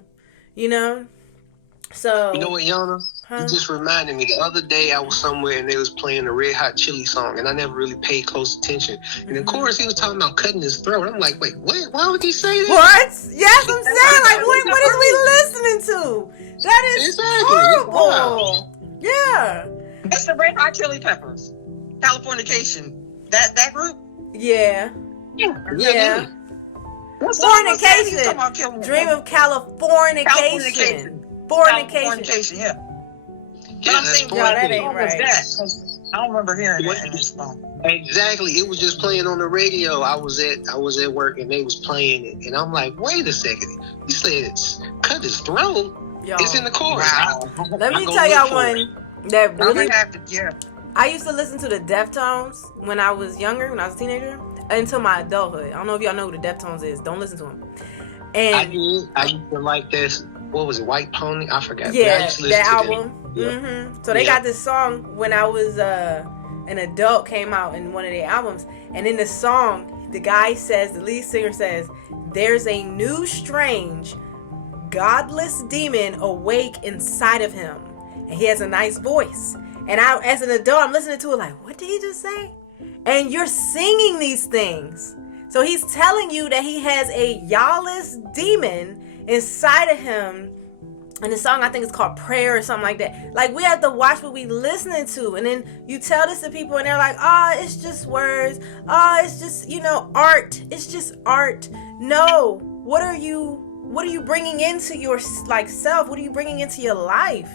So. You know what, Yannah? You just reminded me. The other day I was somewhere and they was playing a Red Hot Chili song, and I never really paid close attention. And of course he was talking about cutting his throat. I'm like, wait, what? Why would he say that? What? Yes, I'm saying, what is we listening to? That is horrible. Wow. Yeah. It's the Red Hot Chili Peppers. Californication. That group? Yeah. Yeah. Fornication. Dream of Californication. Fornication, yeah. But I'm saying, that ain't right. I don't remember hearing that in this song. Exactly. It was just playing on the radio. I was at work and they was playing it, and I'm like, wait a second. He said cut his throat. Yo. It's in the chorus. Wow. Let me tell y'all one that really. Yeah. I used to listen to the Deftones when I was younger, when I was a teenager, until my adulthood. I don't know if y'all know who the Deftones is. Don't listen to them. And I used to like this. What was it? White Pony? I forgot. Yeah, that album. Mm-hmm. So they got this song when I was an adult, came out in one of their albums, and in the song, the lead singer says, "There's a new, strange, godless demon awake inside of him, and he has a nice voice." And I, as an adult, I'm listening to it like, what did he just say? And you're singing these things. So he's telling you that he has a Yahless demon inside of him. And the song, I think, is called Prayer or something like that. We have to watch what we listening to. And then you tell this to people and they're like, it's just words. It's just, art. It's just art. No. What are you bringing into your, self? What are you bringing into your life,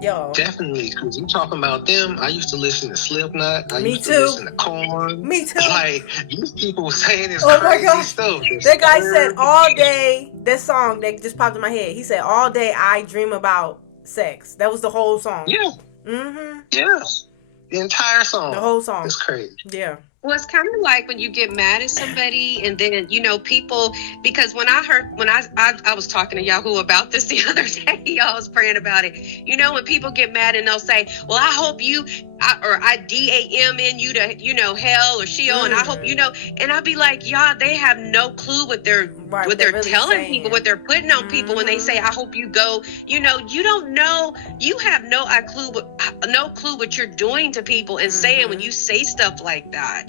Yo. Definitely, because you talking about them. I used to listen to Slipknot. I used too. to listen to Korn. Me too. These people were saying this my crazy God. stuff. That guy said all day, that song that just popped in my head. He said, all day I dream about sex. That was the whole song. Yeah. Mm-hmm. Yeah. The entire song. The whole song. It's crazy. Yeah. Well, it's kind of like when you get mad at somebody and then, people, because when I was talking to Yahuah about this the other day, y'all was praying about it. When people get mad and they'll say, well, I hope I DAM in you to, hell or Sheol, and I hope, and I'll be like, y'all, they have no clue what they're really telling saying. People, what they're putting on people when they say, I hope you go, you don't know, you have no clue what you're doing to people and saying when you say stuff like that.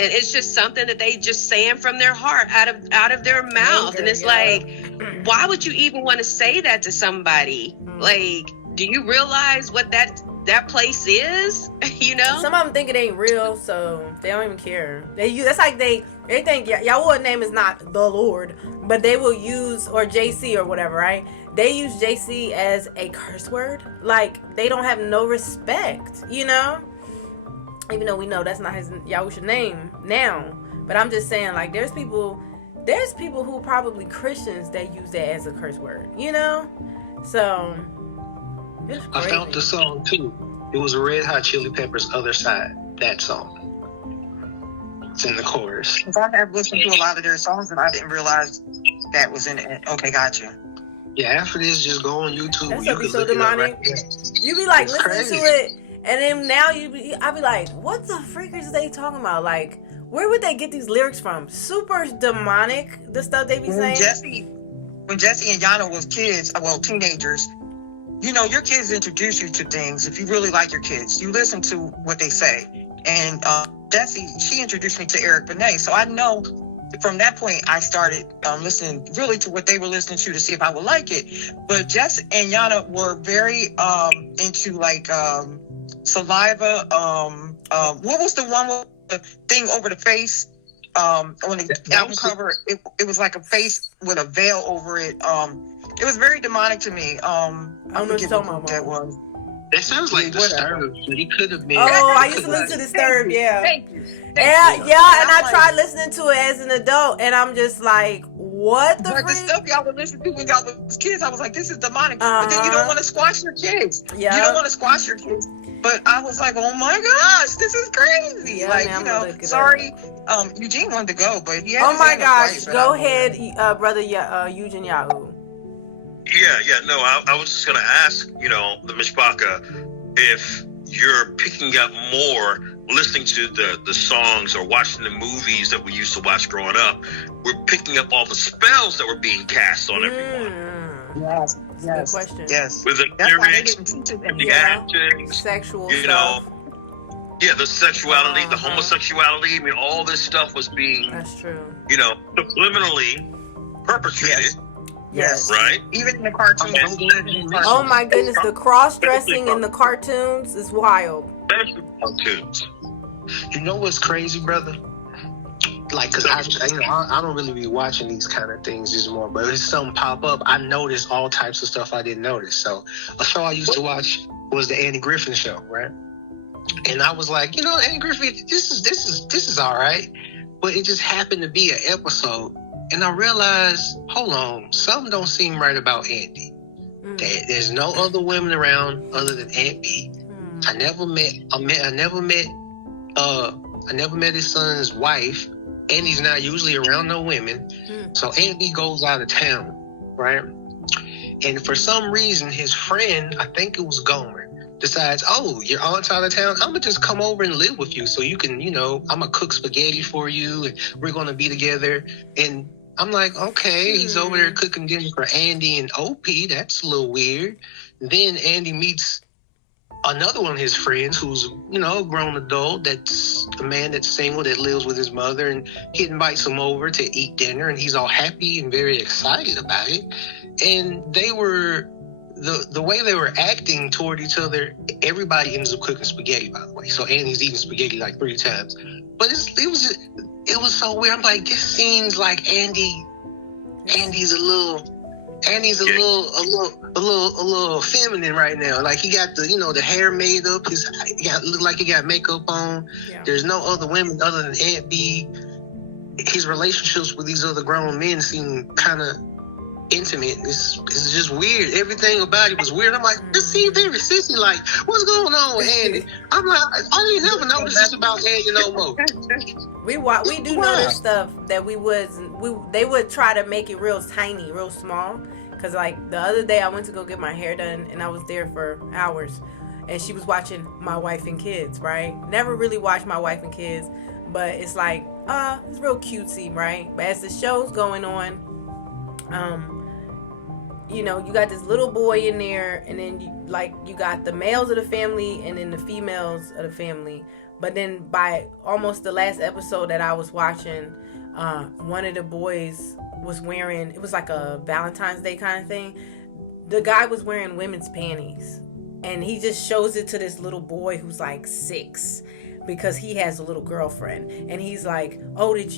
And it's just something that they just saying from their heart, out of their mouth. Anger, and it's why would you even want to say that to somebody? Do you realize what that place is? Some of them think it ain't real, so they don't even care. That's like they think Yahuah's name is not the Lord, but they will use, or JC or whatever, right? They use JC as a curse word. They don't have no respect, Even though we know that's not his Yahusha name now. But I'm just saying, there's people who are probably Christians that use that as a curse word, So, it's crazy. I found the song, too. It was Red Hot Chili Peppers' Other Side, that song. It's in the chorus. I have listened to a lot of their songs, and I didn't realize that was in it. Okay, gotcha. Yeah, after this, just go on YouTube. That's you be so demonic. You be it's listening crazy. to it. And then now I be like, what the freak is they talking about? Where would they get these lyrics from? Super demonic, the stuff they be saying. When Jesse and Yannah was kids, teenagers, your kids introduce you to things. If you really like your kids, you listen to what they say. And Jesse, she introduced me to Eric Benet. So I know from that point, I started listening really to what they were listening to see if I would like it. But Jess and Yannah were very into like saliva. What was the one with the thing over the face? On the album cover, it was like a face with a veil over it. It was very demonic to me. I don't know what that was. It sounds like Disturbed. He could have been. Oh, I used to listen to Disturbed, yeah. Thank you. And I tried listening to it as an adult, and I'm just like, what the freak? The stuff y'all would listen to when y'all was kids, I was like, this is demonic. But then you don't want to squash your kids. Yeah. You don't want to squash your kids. But I was like, oh my gosh, this is crazy. Yeah, like, sorry, Eugene wanted to go, but he had oh my gosh, go ahead, brother Eugene Yahuah. Yeah, no, I was just going to ask, the Mishpaka, if you're picking up more listening to the songs or watching the movies that we used to watch growing up. We're picking up all the spells that were being cast on everyone. Yes. Good question. Yes. With the lyrics, the actions, sexual stuff. Yeah, the sexuality, the homosexuality. I mean, all this stuff was being, that's true. Subliminally perpetrated. Yes. Right? Even in the cartoons. Oh my goodness, the cross-dressing in the cartoons is wild. Especially cartoons. You know what's crazy, brother? Like, cause I don't really be watching these kind of things just more, but if something pop up, I notice all types of stuff I didn't notice. So a show I used to watch was the Andy Griffin Show, right? And I was like, Andy Griffin, this is all right, but it just happened to be an episode. And I realized, hold on, something don't seem right about Andy. There's no other women around other than Aunt B. I never met his son's wife. Andy's not usually around no women. So Aunt B goes out of town, right? And for some reason, his friend, I think it was Gomer, decides, oh, your aunt's out of town, I'm gonna just come over and live with you so you can, I'm gonna cook spaghetti for you and we're gonna be together. And I'm like, okay, he's over there cooking dinner for Andy and OP. That's a little weird. Then Andy meets another one of his friends who's, a grown adult, that's a man that's single, that lives with his mother, and he invites him over to eat dinner, and he's all happy and very excited about it. And they were, the way they were acting toward each other, everybody ends up cooking spaghetti, by the way. So Andy's eating spaghetti like 3 times. But it was so weird. I'm like, this seems like Andy's a little feminine right now. Like he got the hair made up. Look like he got makeup on. Yeah. There's no other women other than Aunt B. His relationships with these other grown men seem kind of intimate. It's just weird. Everything about it was weird. I'm like, this seems very sissy. Like, what's going on with Andy? I'm like, I didn't ever notice this about Andy no more. We do notice stuff that they would try to make it real tiny, real small. Cause like the other day I went to go get my hair done and I was there for hours, and she was watching My Wife and Kids. Right? Never really watched My Wife and Kids, but it's like it's real cutesy, right? But as the show's going on, you got this little boy in there, and then you got the males of the family and then the females of the family. But then by almost the last episode that I was watching, one of the boys was wearing, it was like a Valentine's Day kind of thing. The guy was wearing women's panties, and he just shows it to this little boy who's like 6 because he has a little girlfriend, and he's like, oh, did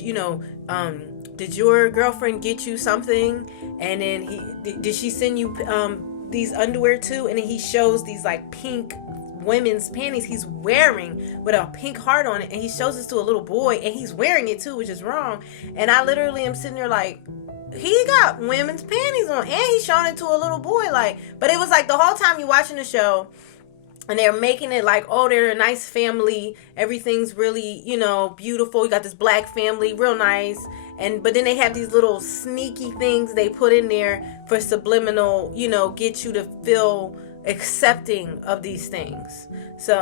your girlfriend get you something? And then did she send you these underwear too? And then he shows these like pink women's panties he's wearing with a pink heart on it, and he shows this to a little boy, and he's wearing it too, which is wrong. And I literally am sitting there like, he got women's panties on, and he's showing it to a little boy. Like, but it was like the whole time you're watching the show, and they're making it like, oh, they're a nice family, everything's really, beautiful. You got this black family, real nice. But then they have these little sneaky things they put in there for subliminal, get you to feel accepting of these things. So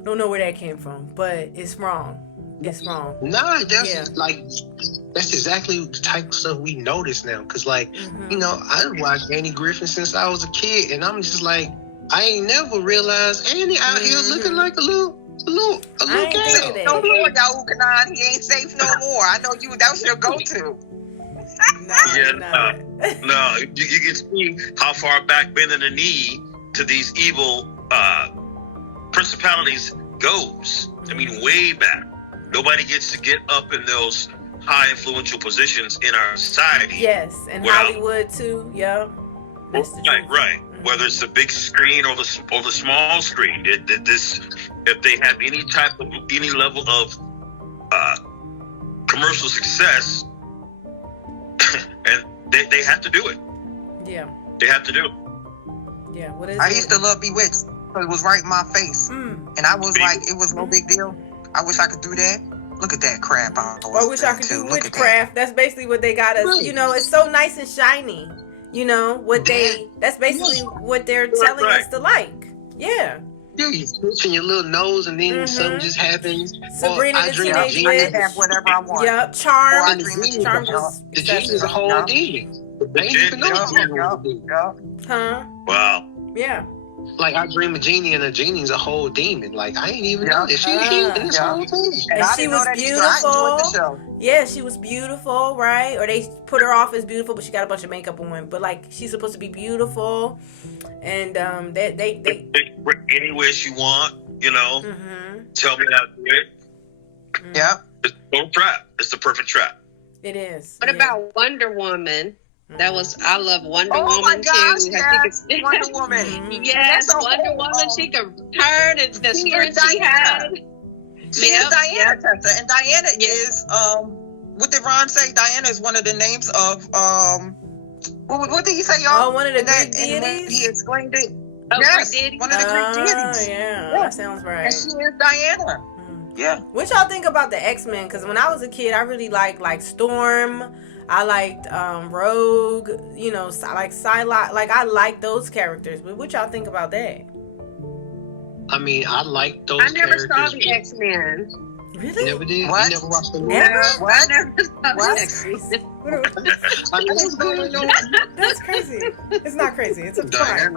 I don't know where that came from, but it's wrong. It's wrong. Nah, that's exactly the type of stuff we notice now. Cause I watched Andy Griffin since I was a kid, and I'm just like, I ain't never realized Andy out here looking like a little A little I ain't think of gal. No that. more, Yahuah. He ain't safe no more. I know you. That was your go-to. No, Yeah, you're not. No, you can see how far back bending the knee to these evil principalities goes. I mean, way back. Nobody gets to get up in those high influential positions in our society. Yes, and Well, Hollywood too. Yeah. That's the Right, truth. right. Whether it's the big screen or the small screen, if they have any level of commercial success, and they have to do it. Yeah. They have to do it. Yeah. What is I it? used to love Bewitched because it was right in my face. Mm. And I was like, it was no big deal. I wish I could do that. Look at that crap. Or wish I could do witchcraft. That's basically what they got us. Right. You know, it's so nice and shiny. You know what that's basically what they're telling us to like. Yeah. Yeah, you twitching your little nose and then something just happens. Sabrina I the dream Teenage of I Witch. can have whatever I want. Yep. Charm. I dream of Jesus. Charm was The genie is a whole demon. They ain't even know what they want to do. Huh? Wow. Yeah. Like I dream a genie and a genie's a whole demon. Like I ain't even know that she in this whole thing. And I she didn't know was that either. I enjoyed the show. Yeah, she was beautiful, right? Or they put her off as beautiful, but she got a bunch of makeup on. But like, she's supposed to be beautiful, and they Any wish you want, you know. Mhm. Tell me how to do it. Yeah. It's no trap. It's the perfect trap. It is. What about Wonder Woman? That was, I love Wonder Oh Woman my gosh, too. yes. Wonder Woman. Yes, That's a Wonder whole, Woman. She could turn and the she strength is she had. She is Diana, Tessa. And Diana is, what did Ron say? Diana is one of the names of, what did he say, y'all? Oh, one of the And that- Greek and when deities? he explained it. Oh, Yes, Greek deity? one of the Greek deities. Yeah, Yeah. that sounds right. And she is Diana. Yeah. What y'all think about the X-Men? Because when I was a kid, I really liked Storm. I liked Rogue. You know, like Psylocke. Like I like those characters. But what y'all think about that? I mean, I like those I never characters. saw the X-Men. Really? Never did. What? You never watched the movie? Ever? I never saw What? the X-Men. Like, what's going on? That's crazy. It's not crazy. It's a crime.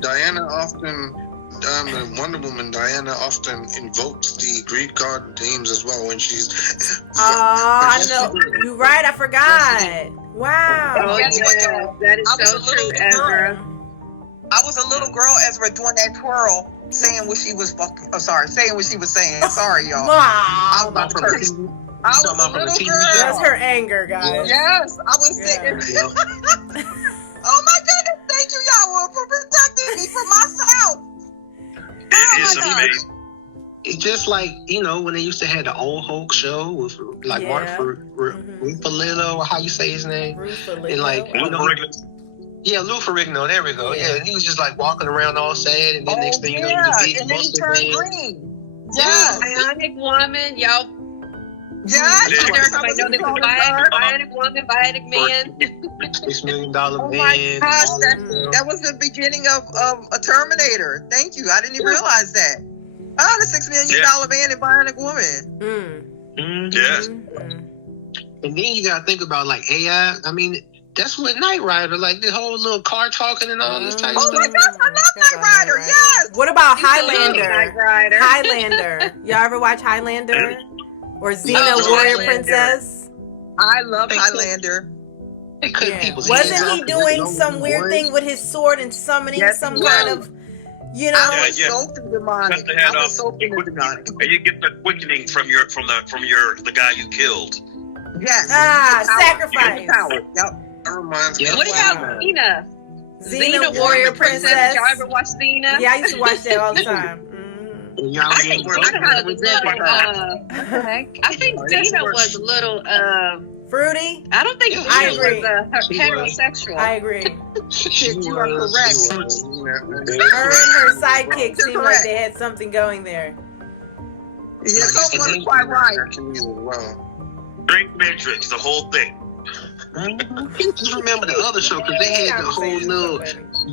Diana often, the Wonder Woman, Diana often invokes the Greek god names as well when she's. I know. You're right. I forgot. Wow. Oh, Guess what, yeah. y'all? That is I was so a little true, girl. Ezra. I was a little girl, Ezra, doing that twirl, saying what she was fucking. Oh, sorry, saying what she was saying. Sorry, y'all. I was Wow. about to curse. I was a little TV girl. That's her anger, guys. Yes, I was sitting. Oh my goodness! Thank you, Yahweh, for protecting me from myself. It is my God. amazing. It's just like, you know, when they used to have the old Hulk show with like Yeah. Mark Ruffalo, or how you say his name? And like, you know, yeah, Lou Ferrigno, there we go. Yeah, and he was just like walking around all sad, and then next thing you know, he was big and then he muscle turned man. green. Yes, Bionic Woman, y'all. yes. Yeah. Everybody know this is Bionic Woman, Bionic Man. $6 million Oh man. my gosh, all that was the beginning of a Terminator. Thank you. I didn't even realize that. Oh, the $6 million man and Bionic Woman. Mhm. Yes. And then you gotta think about like AI. I mean, that's what Knight Rider, like this whole little car talking and all this type of Oh stuff. my gosh, I love Knight Rider. Yes. What about Knight Highlander? Rider. Highlander. Y'all ever watch Highlander? Or Xena Oh, Warrior Highlander. Princess? I love Highlander. They cut Yeah. people's heads Wasn't he off doing with some no weird voice. thing with his sword and summoning Yes, some he kind was. of, you know? I was Yeah. soaked in demonic. Cut the head I was off. soaked in the demonic. And you get the quickening from the guy you killed. Yes. Ah, The power. sacrifice. The power. Yep. That reminds me. Yeah. of What about Spider-Man. Xena? Xena Warrior Princess. Did y'all ever watch Xena? Yeah, I used to watch that all the time. Mhm. And y'all I think remember- Xena was a little, I think Xena was a little, Fruity? I don't think Yeah, Xena I agree. was She heterosexual. I agree. She You are was, correct. she was. Her and her sidekick You're seemed like correct. they had something going there. Yeah, so was quite right. Actually, as well. Drink Matrix, the whole thing. Just remember the other show because they had the whole little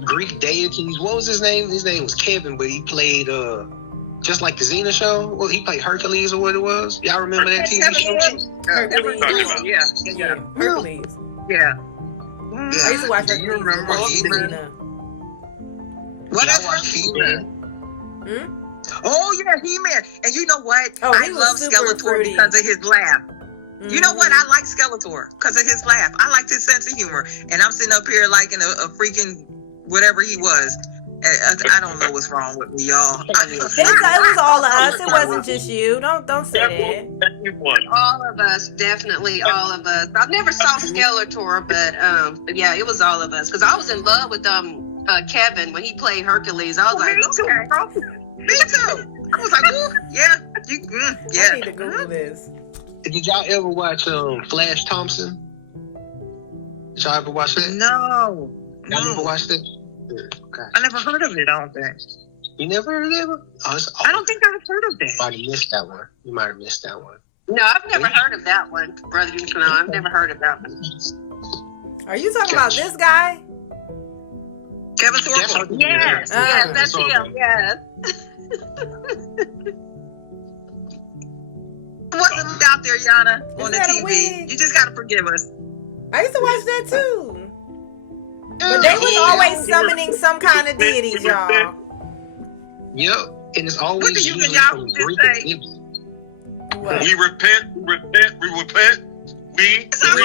Greek deities. What was his name? His name was Kevin, but he played just like the Xena show. Well, he played Hercules or what it was. Y'all remember that TV show? Hercules. Yeah. Yeah, Hercules. Yeah. I used to watch Do you Hercules. remember and He-Man? Xena. What I else? watched He-Man. Oh yeah, He-Man. And you know what? Oh, I he was love super Skeletor fruity. because of his laugh. You know what? I like Skeletor because of his laugh. I liked his sense of humor. And I'm sitting up here liking a freaking whatever he was. I don't know what's wrong with me, y'all. It was all of us. It wasn't just you. Don't say that. All of us, definitely all of us. I never saw Skeletor, but yeah, it was all of us. Because I was in love with Kevin when he played Hercules. I was like, okay. Me too. I was like, ooh, yeah, yeah. I need to Google this. Did y'all ever watch Flash Thompson? Did y'all ever watch that? No. Y'all never watched that? Okay. I never heard of it, I don't think. You never heard of it? I don't think I've heard of that. You might have missed that one. You might have missed that one. No, I've never heard of that one, Brother Yusuf. I've never heard of that one. Are you talking about this guy? Kevin Thorpe? Yes, that's him. Yes. Wasn't out there, Yannah, on the that a TV. wig? You just gotta forgive us. I used to watch that too. But they was always summoning some kind of deities, y'all. Yep. And it's always What do you usually and from y'all Greek just say? and Egypt. What? We repent. We repent. Yes, I we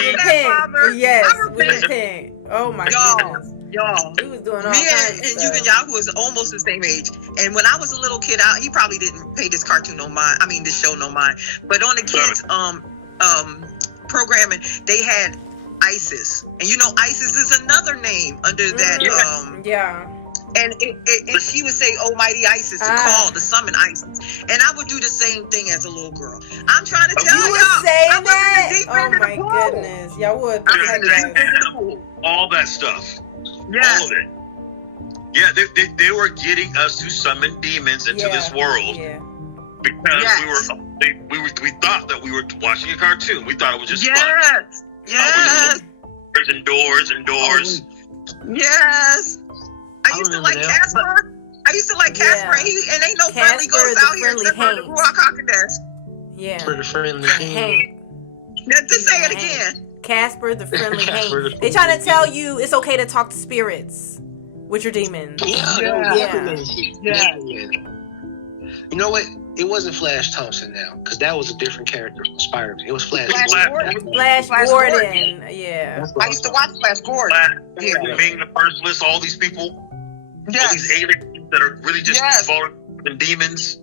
repent. repent. Oh my Y'all, goodness. y'all. He was doing all Me kinds and of you stuff. and Yahuah was almost the same age. And when I was a little kid, he probably didn't pay this cartoon no mind. I mean, this show no mind. But on the kids' programming, they had ISIS. And you know, ISIS is another name under that. Yeah. And she would say, "Almighty Isis," to call, to summon Isis. And I would do the same thing as a little girl. I'm trying to tell You y'all. were saying I wasn't that? deep Oh into the my pool. goodness. Y'all would. all that stuff. Yes. All of it. Yeah, they were getting us to summon demons into this world because we thought that we were watching a cartoon. We thought it was just fun. Yes. And doors. Yes. I used to like Casper. And ain't no friendly Casper ghost the out here friendly except for the Hank. Ruach Hakodesh. Yeah. For the friendly Hank. Just say it again. Casper the friendly Casper the Hank. They trying to tell you it's okay to talk to spirits with your demons. You know what? It wasn't Flash Thompson now, because that was a different character from Spider-Man. It was Flash Gordon. Flash Gordon. Yeah. I used to watch Flash Gordon. Being the Merciless, all these people, all these aliens that are really just fallen demons.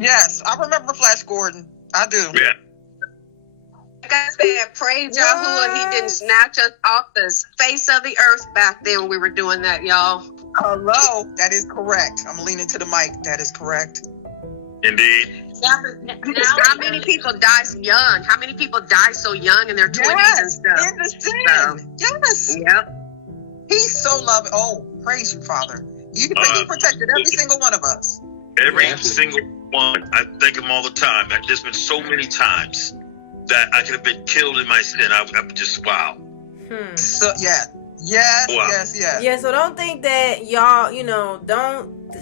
Yes, I remember Flash Gordon. I do. Yeah. Like I said, praise Yahuah, he didn't snatch us off the face of the earth back then when we were doing that, y'all. Hello, that is correct. I'm leaning to the mic. That is correct. Indeed. How many people die so young? How many people die so young in their 20s and stuff? In the sin. Yes. Yep. He's so loving. Oh, praise you, Father. He protected every single one of us. Every single one. I think of them all the time. There's been so many times that I could have been killed in my sin. I'm just, wow. So, yes. Yeah, so don't think that y'all,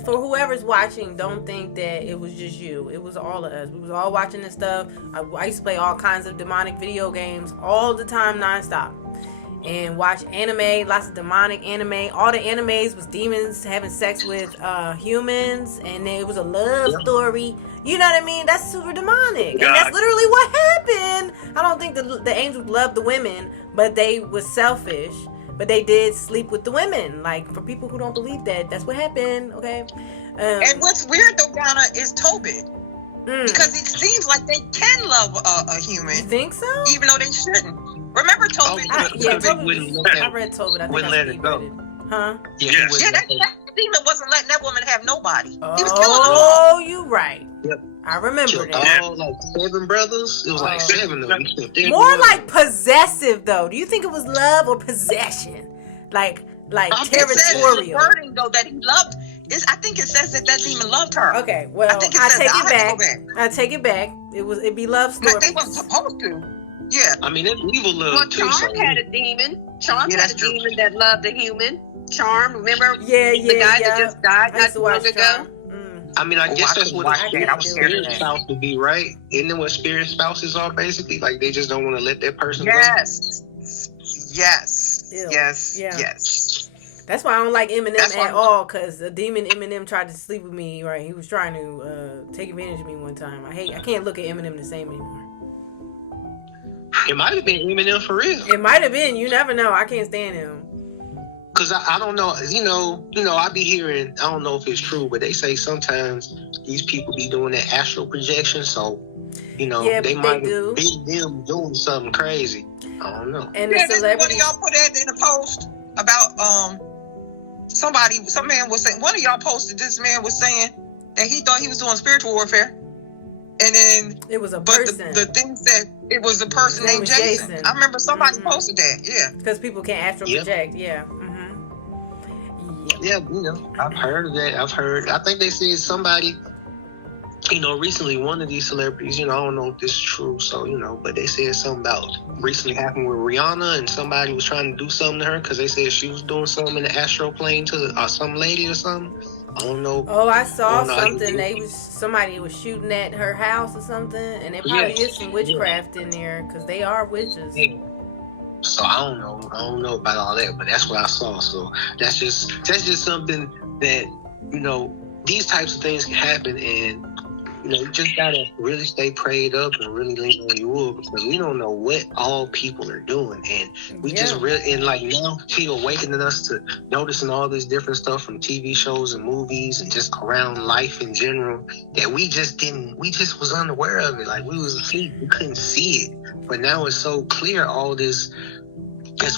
for whoever's watching, don't think that it was just you. It was all of us. We was all watching this stuff. I used to play all kinds of demonic video games all the time, nonstop. And watch anime, lots of demonic anime. All the animes was demons having sex with humans, and it was a love story. You know what I mean? That's super demonic. And that's literally what happened. I don't think the angels loved the women, but they was selfish. But they did sleep with the women. Like, for people who don't believe that, that's what happened, okay? And what's weird, though, Yannah, is Tobit. Because it seems like they can love a human. You think so? Even though they shouldn't. Remember Tobit? I read Tobit. I think I speed read it. Huh? Yeah, that demon wasn't letting that woman have nobody. He was killing them all. Oh, you right. Yep. I remember that. All like 7 brothers. It was like 7 of them. More like possessive, though. Do you think it was love or possession? Like territorial. The wording, though, that he loved. I think it says that demon loved her. Okay, well, I take it back. I take it back. It'd be love stories. But they weren't supposed to. Yeah. I mean, it's evil love, well, too. Charm had a demon. Charm had a demon that loved a human. Charm, remember? The guy that just died not too long ago? I mean, I guess that's what a spirit spouse would be, right? Isn't that what spirit spouses are, basically? Like, they just don't want to let that person go? Yes. That's why I don't like Eminem That's why at all, because the demon Eminem tried to sleep with me, right? He was trying to take advantage of me one time. I can't look at Eminem the same anymore. It might have been Eminem for real. It might have been. You never know. I can't stand him. Cause I don't know, I be hearing, I don't know if it's true, but they say sometimes these people be doing that astral projection, so they might do. be them doing something crazy. I don't know. And the one celebrity. of y'all put that in a post about some man was saying, one of y'all posted, this man was saying that he thought he was doing spiritual warfare, and then It was a but person. the thing said it was a person His name named was Jason. Jason. I remember somebody posted that. Yeah. Because people can't astral Yep. project. Yeah. Yeah, I've heard of that. I think they said somebody, recently one of these celebrities, I don't know if this is true, so, but they said something about recently happened with Rihanna, and somebody was trying to do something to her because they said she was doing something in the astral plane to some lady or something. I don't know. Oh, I saw something. Somebody was shooting at her house or something, and there probably is some witchcraft in there because they are witches. Yeah. So I don't know about all that, but that's what I saw. So that's just something that, these types of things can happen, and you just gotta really stay prayed up and really lean on Yahuah, because we don't know what all people are doing, and we just really, and like now he awakening us to noticing all this different stuff from TV shows and movies and just around life in general that we just was unaware of it. Like we was asleep, we couldn't see it, but now it's so clear, all this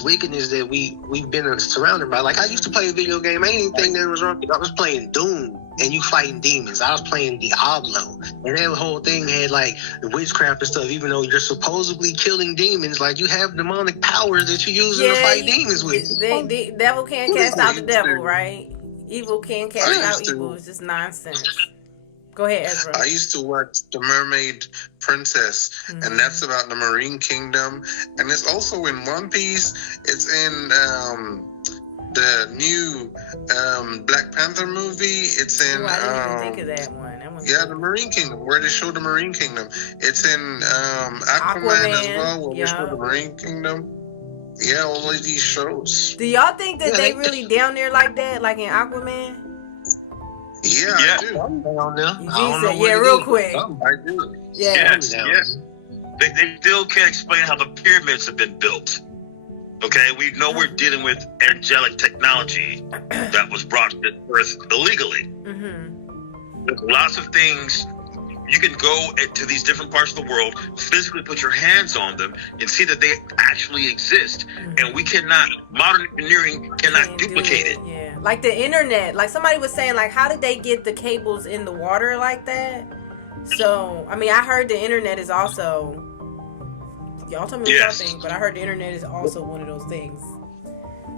wickedness that we've been surrounded by. Like I used to play a video game, I didn't even think that was wrong. I was playing Doom, and you fighting demons. I was playing Diablo, and that whole thing had like witchcraft and stuff. Even though you're supposedly killing demons, like you have demonic powers that you're using to fight demons with. The devil can't cast out the devil, right? Evil can't cast out evil. It's just nonsense. Go ahead, Ezra. I used to watch The Mermaid Princess, and that's about the Marine Kingdom. And it's also in One Piece. It's in the new Black Panther movie. It's in... I didn't even think of that one. The Marine Kingdom, where they show the Marine Kingdom. It's in Aquaman as well, where they show the Marine Kingdom. Yeah, all of these shows. Do y'all think that they really down there like that, like in Aquaman? Yeah, I do. Real quick. I do. Yes. They still can't explain how the pyramids have been built. Okay, we know we're dealing with angelic technology that was brought to this earth illegally. There's lots of things. You can go into these different parts of the world, physically put your hands on them, and see that they actually exist. And we cannot, modern engineering cannot duplicate it. Yeah, like the internet. Like somebody was saying, like, how did they get the cables in the water like that? So, I mean, I heard the internet is also... Y'all tell me what y'all think, but I heard the internet is also one of those things.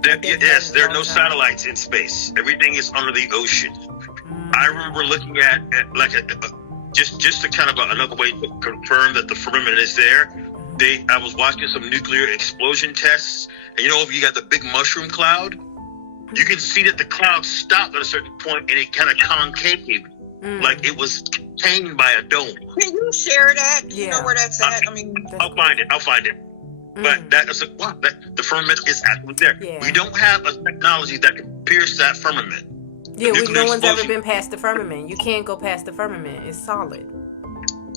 There are no satellites in space. Everything is under the ocean. I remember looking at like just to kind of another way to confirm that the firmament is there. I was watching some nuclear explosion tests, and if you got the big mushroom cloud, you can see that the cloud stopped at a certain point, and it kind of concaved, like it was contained by a dome. Can you share that? You know where that's at? I mean, I'll find it. But the firmament is actually there. Yeah. We don't have a technology that can pierce that firmament. Yeah, no one's ever been past the firmament. You can't go past the firmament. It's solid.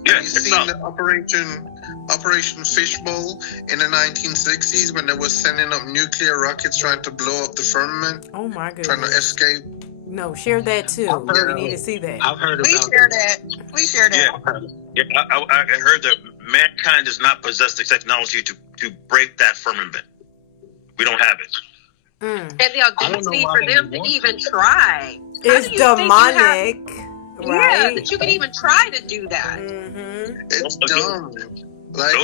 Yeah, have you seen the Operation Fishbowl in the 1960s when they were sending up nuclear rockets trying to blow up the firmament? Oh my goodness. Trying to escape? No, share that too. We need to see that. I've heard about Please share that. Please share that. Yeah, I heard that mankind does not possess the technology to break that firmament. We don't have it. And the audacity for them to even try. It's demonic. Right? Yeah, that you can even try to do that. It's dumb. Like,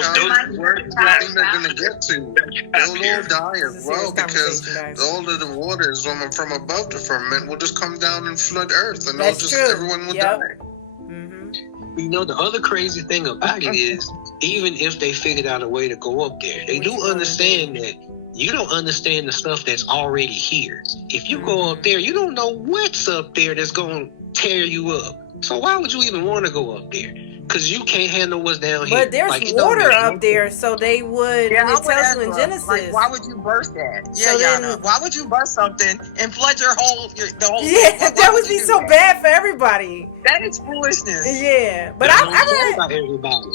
where do you think they're going to get to? They'll all die as well, because all of the waters from above the firmament will just come down and flood Earth, and everyone will die. The other crazy thing about it is, even if they figured out a way to go up there, they do understand that you don't understand the stuff that's already here. If you go up there, you don't know what's up there that's going to tear you up. So why would you even want to go up there? Because you can't handle what's down here. But there's like, water up there, so they would. Yeah, and it tells you in Genesis. Like, why would you burst that? Yeah, So then, Yannah, why would you burst something and flood the whole yeah, that would be so bad for everybody. That is foolishness. Yeah, but I read about everybody.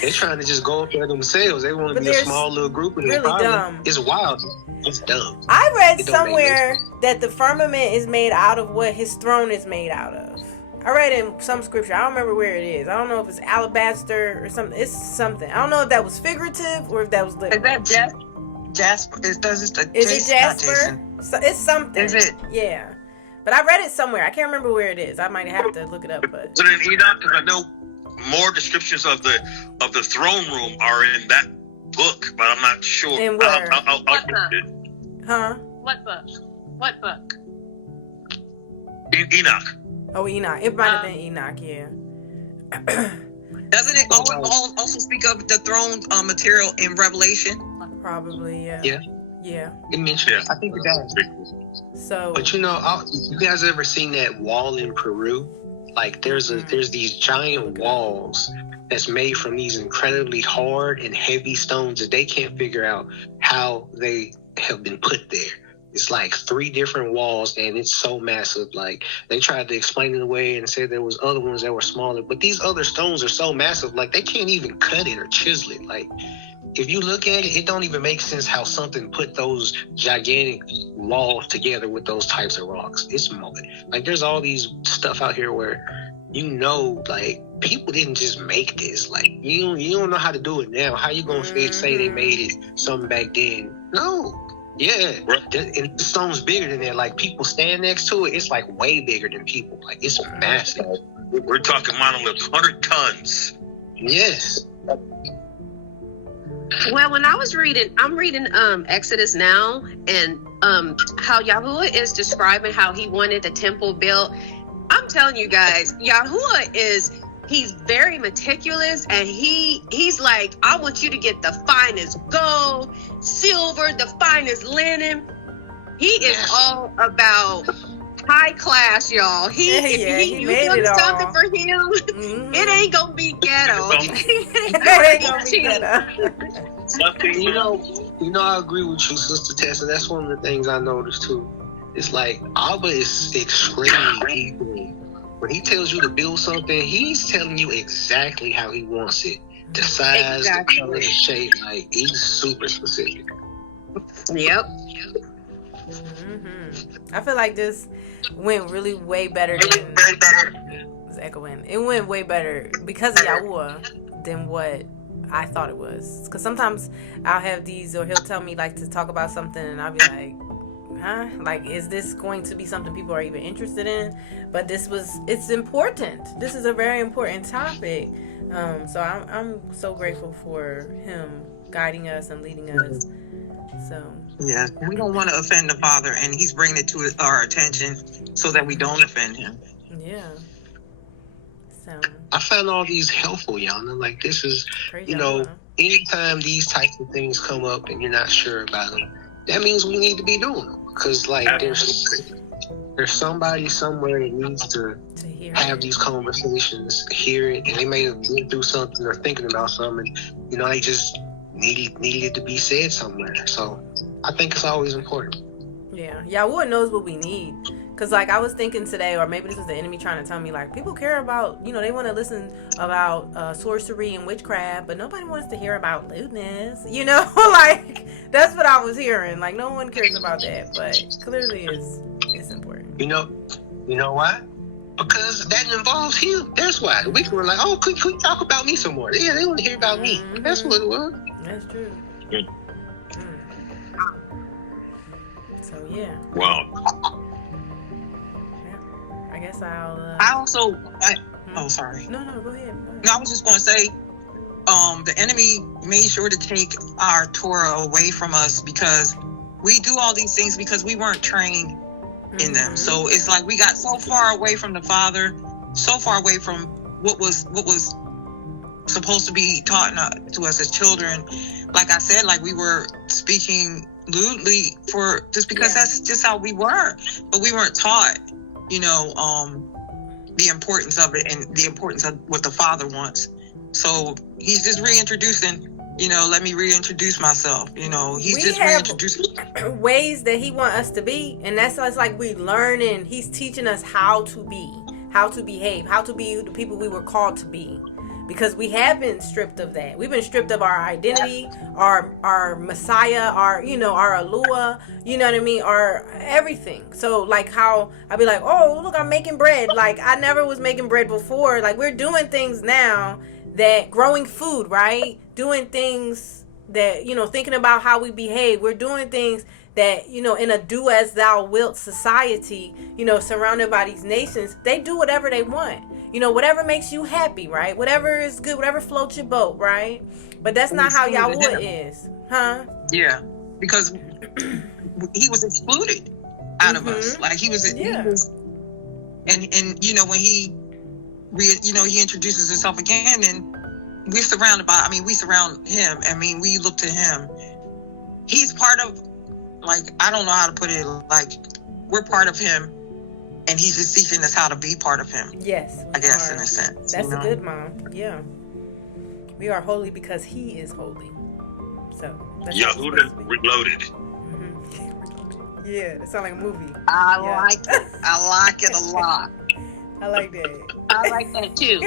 They're trying to just go up there themselves. They want to be a small little group. And really dumb. It's wild. It's dumb. I read somewhere that the firmament is made out of what his throne is made out of. I read in some scripture. I don't remember where it is. I don't know if it's alabaster or something. It's something. I don't know if that was figurative or if that was literal. Is that Jasper? Is it Jasper? So it's something. Is it? Yeah. But I read it somewhere. I can't remember where it is. I might have to look it up. But so then Enoch, because I know more descriptions of the throne room are in that book, but I'm not sure. In where? What book? Huh? What book? What book? Enoch. Oh, Enoch. It might have been Enoch, yeah. Doesn't it also speak of the throne material in Revelation? Probably, yeah. Yeah. It mentioned it. I think it does. So, but you guys ever seen that wall in Peru? Like there's these giant walls that's made from these incredibly hard and heavy stones that they can't figure out how they have been put there. It's like 3 different walls, and it's so massive. Like they tried to explain it away and said there was other ones that were smaller, but these other stones are so massive, like they can't even cut it or chisel it. Like if you look at it, it don't even make sense how something put those gigantic walls together with those types of rocks. It's like there's all these stuff out here where like people didn't just make this. Like you don't know how to do it now. How you gonna say they made it something back then? No. Yeah, and the stone's bigger than that. Like people stand next to it, it's like way bigger than people. Like it's massive. We're talking monoliths, 100 tons. Yes. Well, when I'm reading Exodus now, and how Yahuah is describing how he wanted the temple built. I'm telling you guys, Yahuah he's very meticulous, and he's like, I want you to get the finest gold, silver, the finest linen. He is all about high class, y'all. You doing something for him, it ain't gonna be ghetto. It ain't gonna be ghetto. I agree with you, Sister Tessa. That's one of the things I noticed too. It's like Abba is extremely equal. When he tells you to build something, he's telling you exactly how he wants it. The size, the color, the shape. Like he's super specific. Yep. I feel like this went really way better than it's echoing. It went way better because of Yahuah than what I thought it was. Because sometimes I'll have these, or he'll tell me like to talk about something, and I'll be like, huh? Like, is this going to be something people are even interested in? But it's important. This is a very important topic. So I'm so grateful for him guiding us and leading us. So yeah, we don't want to offend the Father, and he's bringing it to our attention so that we don't offend him. Yeah. So I found all these helpful, Yannah. Like this is, anytime these types of things come up and you're not sure about them, that means we need to be doing them. Because like there's somebody somewhere that needs to have these conversations, hear it, and they may have been through something or thinking about something, and they just needed it to be said somewhere. So I think it's always important. Yeah, Yahuah knows what we need. Because like I was thinking today, or maybe this was the enemy trying to tell me, like people care about, they want to listen about sorcery and witchcraft, but nobody wants to hear about lewdness. Like that's what I was hearing. Like no one cares about that, but clearly it's important. You know why? Because that involves him. That's why. We were like, oh, could we talk about me some more? Yeah, they want to hear about me. That's what it was. That's true. So yeah. Wow. I guess I'll. Oh, sorry. No, go ahead. No, I was just going to say, the enemy made sure to take our Torah away from us because we do all these things because we weren't trained in them. So it's like we got so far away from the Father, so far away from what was supposed to be taught to us as children. Like I said, like we were speaking lewdly just because that's just how we were, but we weren't taught, the importance of it and the importance of what the Father wants. So he's just reintroducing, let me reintroduce myself. He's just reintroducing ways that he wants us to be, and that's like we learning. He's teaching us how to be, how to behave, how to be the people we were called to be. Because we have been stripped of that. We've been stripped of our identity, our Messiah, our Yahuah, you know what I mean? Our everything. So like how I'd be like, oh, look, I'm making bread. Like I never was making bread before. Like we're doing things now that growing food, right? Doing things that, thinking about how we behave. We're doing things that, in a do as thou wilt society, surrounded by these nations, they do whatever they want. Whatever makes you happy, right? Whatever is good, whatever floats your boat, right? But that's not how Yahuah is, huh? Yeah, because he was excluded out of us. Like he was, and when he introduces himself again, and we're surrounded by. We surround him. We look to him. He's part of, like, I don't know how to put it. Like we're part of him. And he's just teaching us how to be part of him. Yes. I guess in a sense. That's a good mom. Yeah. We are holy because he is holy. So. Yahudah Reloaded. Mm-hmm. Yeah, that sounds like a movie. I like it. I like it a lot. I like that. I like that too.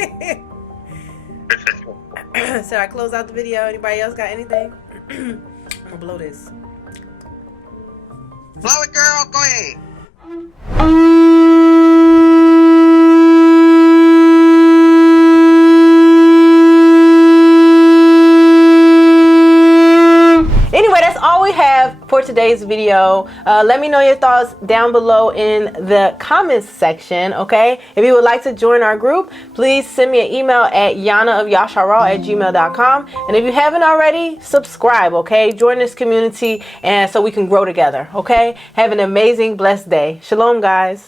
So I close out the video. Anybody else got anything? I'm gonna blow this. Blow it, girl. Go ahead. Anyway, that's all we have for today's video. Let me know your thoughts down below in the comments section, okay? If you would like to join our group, please send me an email at Yashar'al@gmail.com. And if you haven't already, subscribe, okay? Join this community and so we can grow together, okay? Have an amazing, blessed day. Shalom, guys.